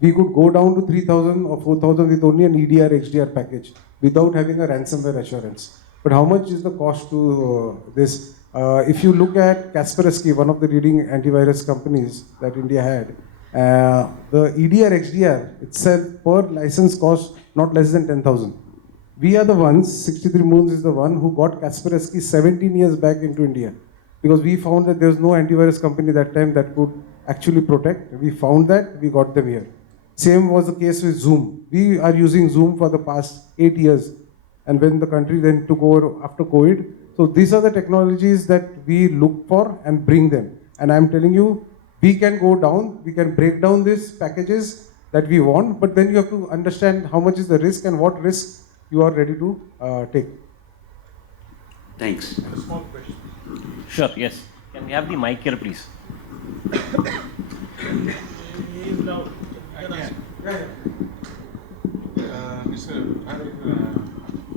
We could go down to 3,000 or 4,000 with only an EDR, XDR package without having a ransomware assurance. But how much is the cost to this? If you look at Kaspersky, one of the leading antivirus companies that India had, the EDR, XDR itself per license cost not less than 10,000. We are the ones, 63 Moons is the one who got Kaspersky 17 years back into India. Because we found that there was no antivirus company that time that could actually protect. We found that, we got them here. Same was the case with Zoom. We are using Zoom for the past 8 years. And when the country then took over after COVID. So these are the technologies that we look for and bring them. And I'm telling you, we can go down, we can break down these packages that we want, but then you have to understand how much is the risk and what risk you are ready to take. Thanks. A small question. Sure, yes. Can we have the mic here, please?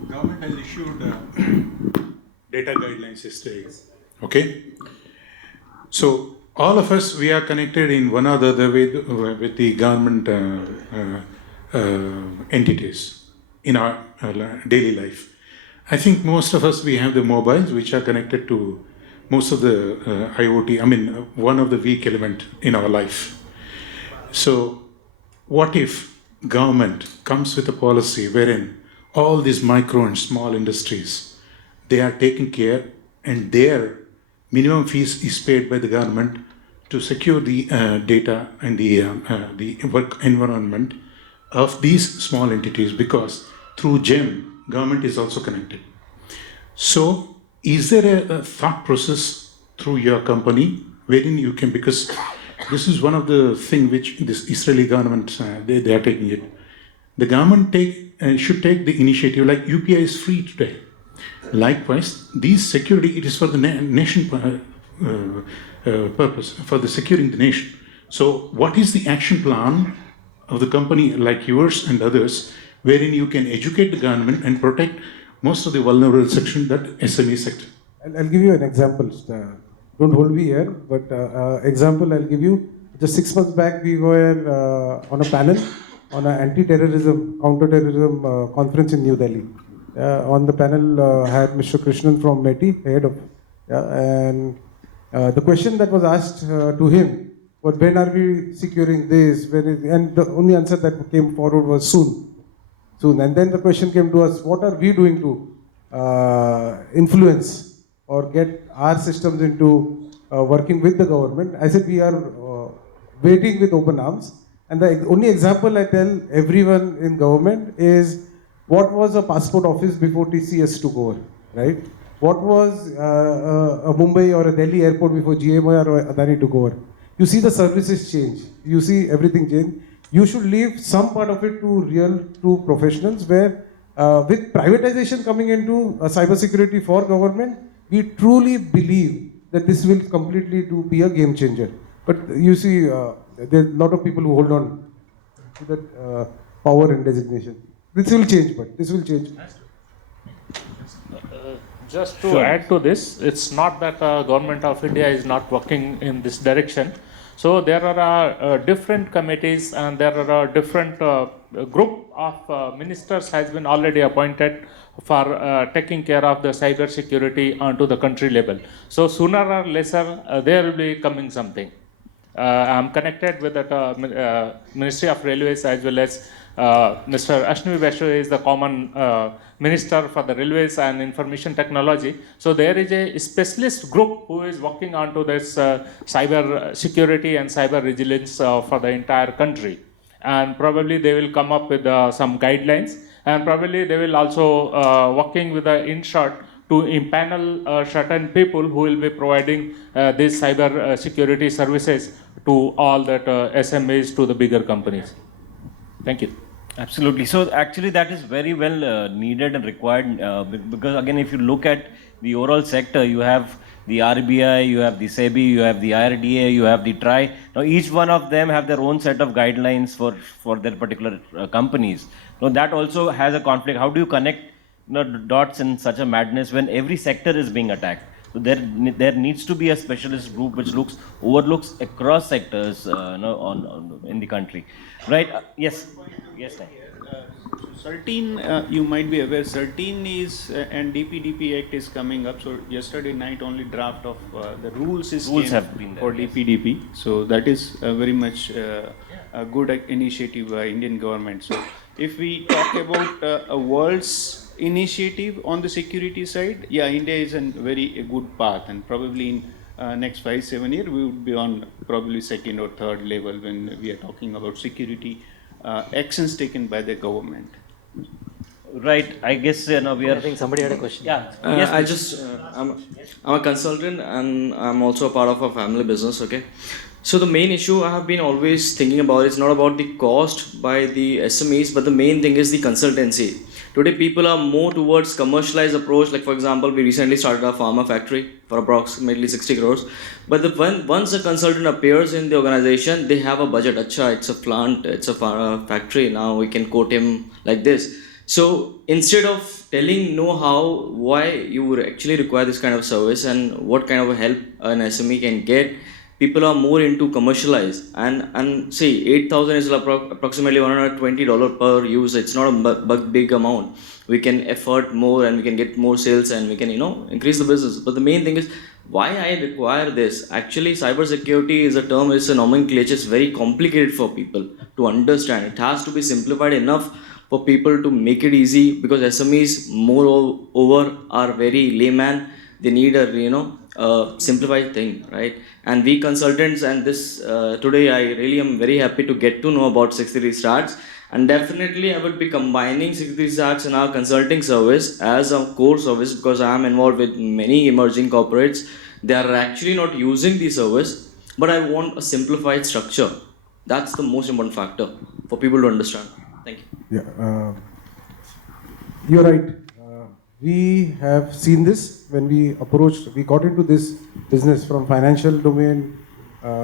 Government has issued data guidelines yesterday. Okay? So, all of us, we are connected in one or the other way with the government entities in our daily life. I think most of us, we have the mobiles which are connected to most of the IoT, one of the weak element in our life. So, what if government comes with a policy wherein all these micro and small industries, they are taken care and their minimum fees is paid by the government to secure the data and the work environment of these small entities, because through GEM, government is also connected. So, is there a thought process through your company wherein you can, because this is one of the things which this Israeli government, they are taking it. The government should take the initiative, like UPI is free today. Likewise, these security, it is for the nation purpose, for the securing the nation. So what is the action plan of the company like yours and others, wherein you can educate the government and protect most of the vulnerable section, that SME sector? I'll give you an example. Don't hold me here, but example I'll give you. Just 6 months back, we were on a panel on an anti-terrorism, counter-terrorism conference in New Delhi. On the panel had Mr. Krishnan from METI, head of, and the question that was asked to him was, when are we securing this? And the only answer that came forward was soon. And then the question came to us, what are we doing to influence or get our systems into working with the government? I said, we are waiting with open arms. And the only example I tell everyone in government is, What was a passport office before TCS took over, right? What was a Mumbai or a Delhi airport before GMR or Adani took over? You see the services change. You see everything change. You should leave some part of it to real, true professionals where with privatization coming into cybersecurity for government, we truly believe that this will completely be a game changer. But you see, there are a lot of people who hold on to that power and designation. This will change, but this will change. Just to add to this, it's not that government of India is not working in this direction. So there are different committees and there are different group of ministers has been already appointed for taking care of the cyber security onto the country level. So sooner or later there will be coming something. I'm connected with the Ministry of Railways as well as Mr. Ashwini Vaishnav is the common minister for the railways and information technology. So there is a specialist group who is working onto this cyber security and cyber resilience for the entire country. And probably they will come up with some guidelines, and probably they will also working with the InShort to impanel certain people who will be providing these cyber security services to all that SMEs to the bigger companies. Thank you. Absolutely. So actually that is very well needed and required because again, if you look at the overall sector, you have the RBI, you have the SEBI, you have the IRDA, you have the TRI. Now each one of them have their own set of guidelines for their particular companies. Now that also has a conflict. How do you connect dots in such a madness when every sector is being attacked? So there needs to be a specialist group which overlooks across sectors in the country, right? Yes. CERT-in, you might be aware, CERT-in is, and DPDP Act is coming up. So yesterday night only draft of the rules have been there, for DPDP. So that is very much a good initiative by Indian government. So if we talk about a world's initiative on the security side, yeah, India is a very good path, and probably in next 5-7 years we would be on probably second or third level when we are talking about security actions taken by the government. Right. I guess we are. I think somebody had a question. Yeah. Yes. I'm a consultant and I'm also a part of a family business. Okay. So the main issue I have been always thinking about is not about the cost by the SMEs, but the main thing is the consultancy. Today people are more towards commercialized approach. Like for example, we recently started a pharma factory for approximately 60 crores. But once a consultant appears in the organization, they have a budget. Acha, it's a plant, it's a factory. Now we can quote him like this. So instead of telling know-how why you would actually require this kind of service and what kind of help an SME can get, people are more into commercialize and see 8,000 is approximately $120 per use. It's not a big amount. We can afford more and we can get more sales and we can increase the business. But the main thing is why I require this. Actually, cybersecurity is a term, it's a nomenclature. It's very complicated for people to understand. It has to be simplified enough for people to make it easy, because SMEs moreover are very layman. They need a simplified thing, right? And we consultants, and this today I really am very happy to get to know about 63 Starts, and definitely I would be combining 63 Starts in our consulting service as a core service, because I am involved with many emerging corporates. They are actually not using the service, but I want a simplified structure. That's the most important factor for people to understand. Thank you. Yeah, you're right. We have seen this when we got into this business from financial domain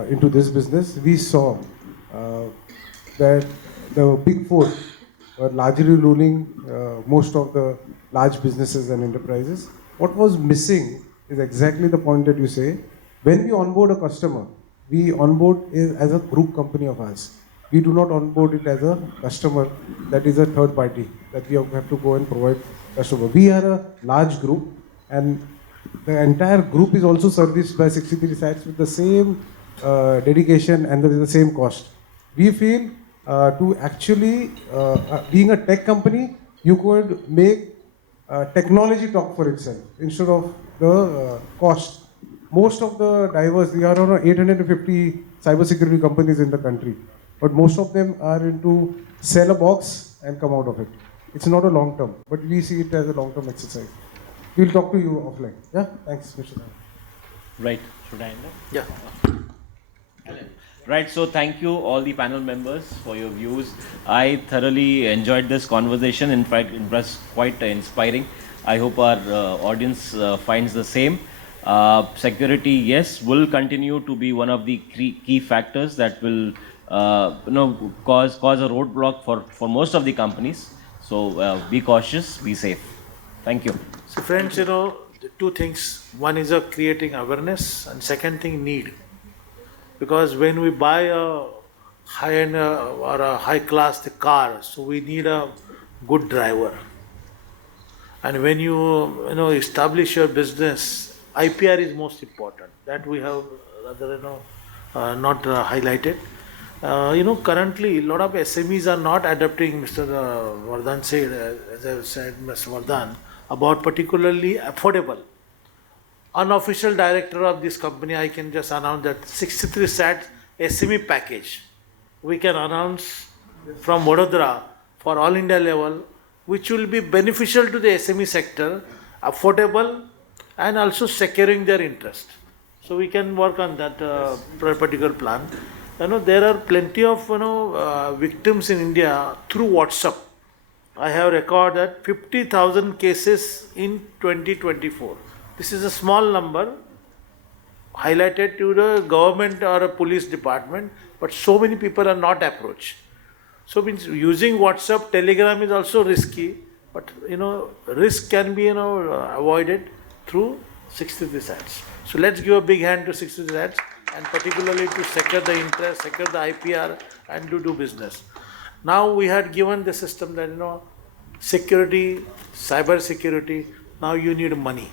into this business. We saw that the big four were largely ruling most of the large businesses and enterprises. What was missing is exactly the point that you say. When we onboard a customer, we onboard it as a group company of ours. We do not onboard it as a customer that is a third party that we have to go and provide customer. We are a large group, and the entire group is also serviced by 63 sites with the same dedication and with the same cost. We feel to actually, being a tech company, you could make technology talk for itself instead of the cost. Most of the we are around 850 cybersecurity companies in the country, but most of them are into sell a box and come out of it. It's not a long term, but we see it as a long term exercise. We'll talk to you offline. Yeah, thanks, Mr. Dhan. Right. Should I end it? Yeah. Right, so thank you all the panel members for your views. I thoroughly enjoyed this conversation. In fact, it was quite inspiring. I hope our audience finds the same. Security, yes, will continue to be one of the key factors that will cause a roadblock for most of the companies. So be cautious, be safe. Thank you. So friends, the two things. One is creating awareness, and second thing, need. Because when we buy a high-end or a high-class car, so we need a good driver. And when you establish your business, IPR is most important. That we have rather not highlighted. Currently a lot of SMEs are not adapting. Mr. Vardhan said, as I said, Mr. Vardhan, about particularly affordable. Unofficial director of this company, I can just announce that 63 SAT SME package we can announce from Vadodara for all India level, which will be beneficial to the SME sector, affordable, and also securing their interest. So we can work on that particular plan. There are plenty of victims in India through WhatsApp. I have recorded 50,000 cases in 2024. This is a small number highlighted to the government or a police department, but so many people are not approached. So means using WhatsApp, Telegram is also risky, but risk can be avoided through 63 SATs. So let's give a big hand to 63 SATs, and particularly to secure the interest, secure the IPR, and to do business. Now we had given the system that security, cyber security. Now you need money.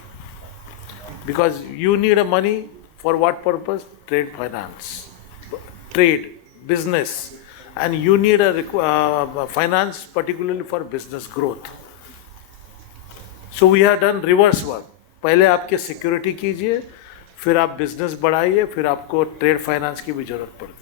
Because you need a money for what purpose? Trade finance, trade, business, and you need a finance particularly for business growth. So we have done reverse work. पहले आपके security कीजिए, फिर आप business बढ़ाइए, फिर आपको trade finance की भी जरूरत पड़ती है.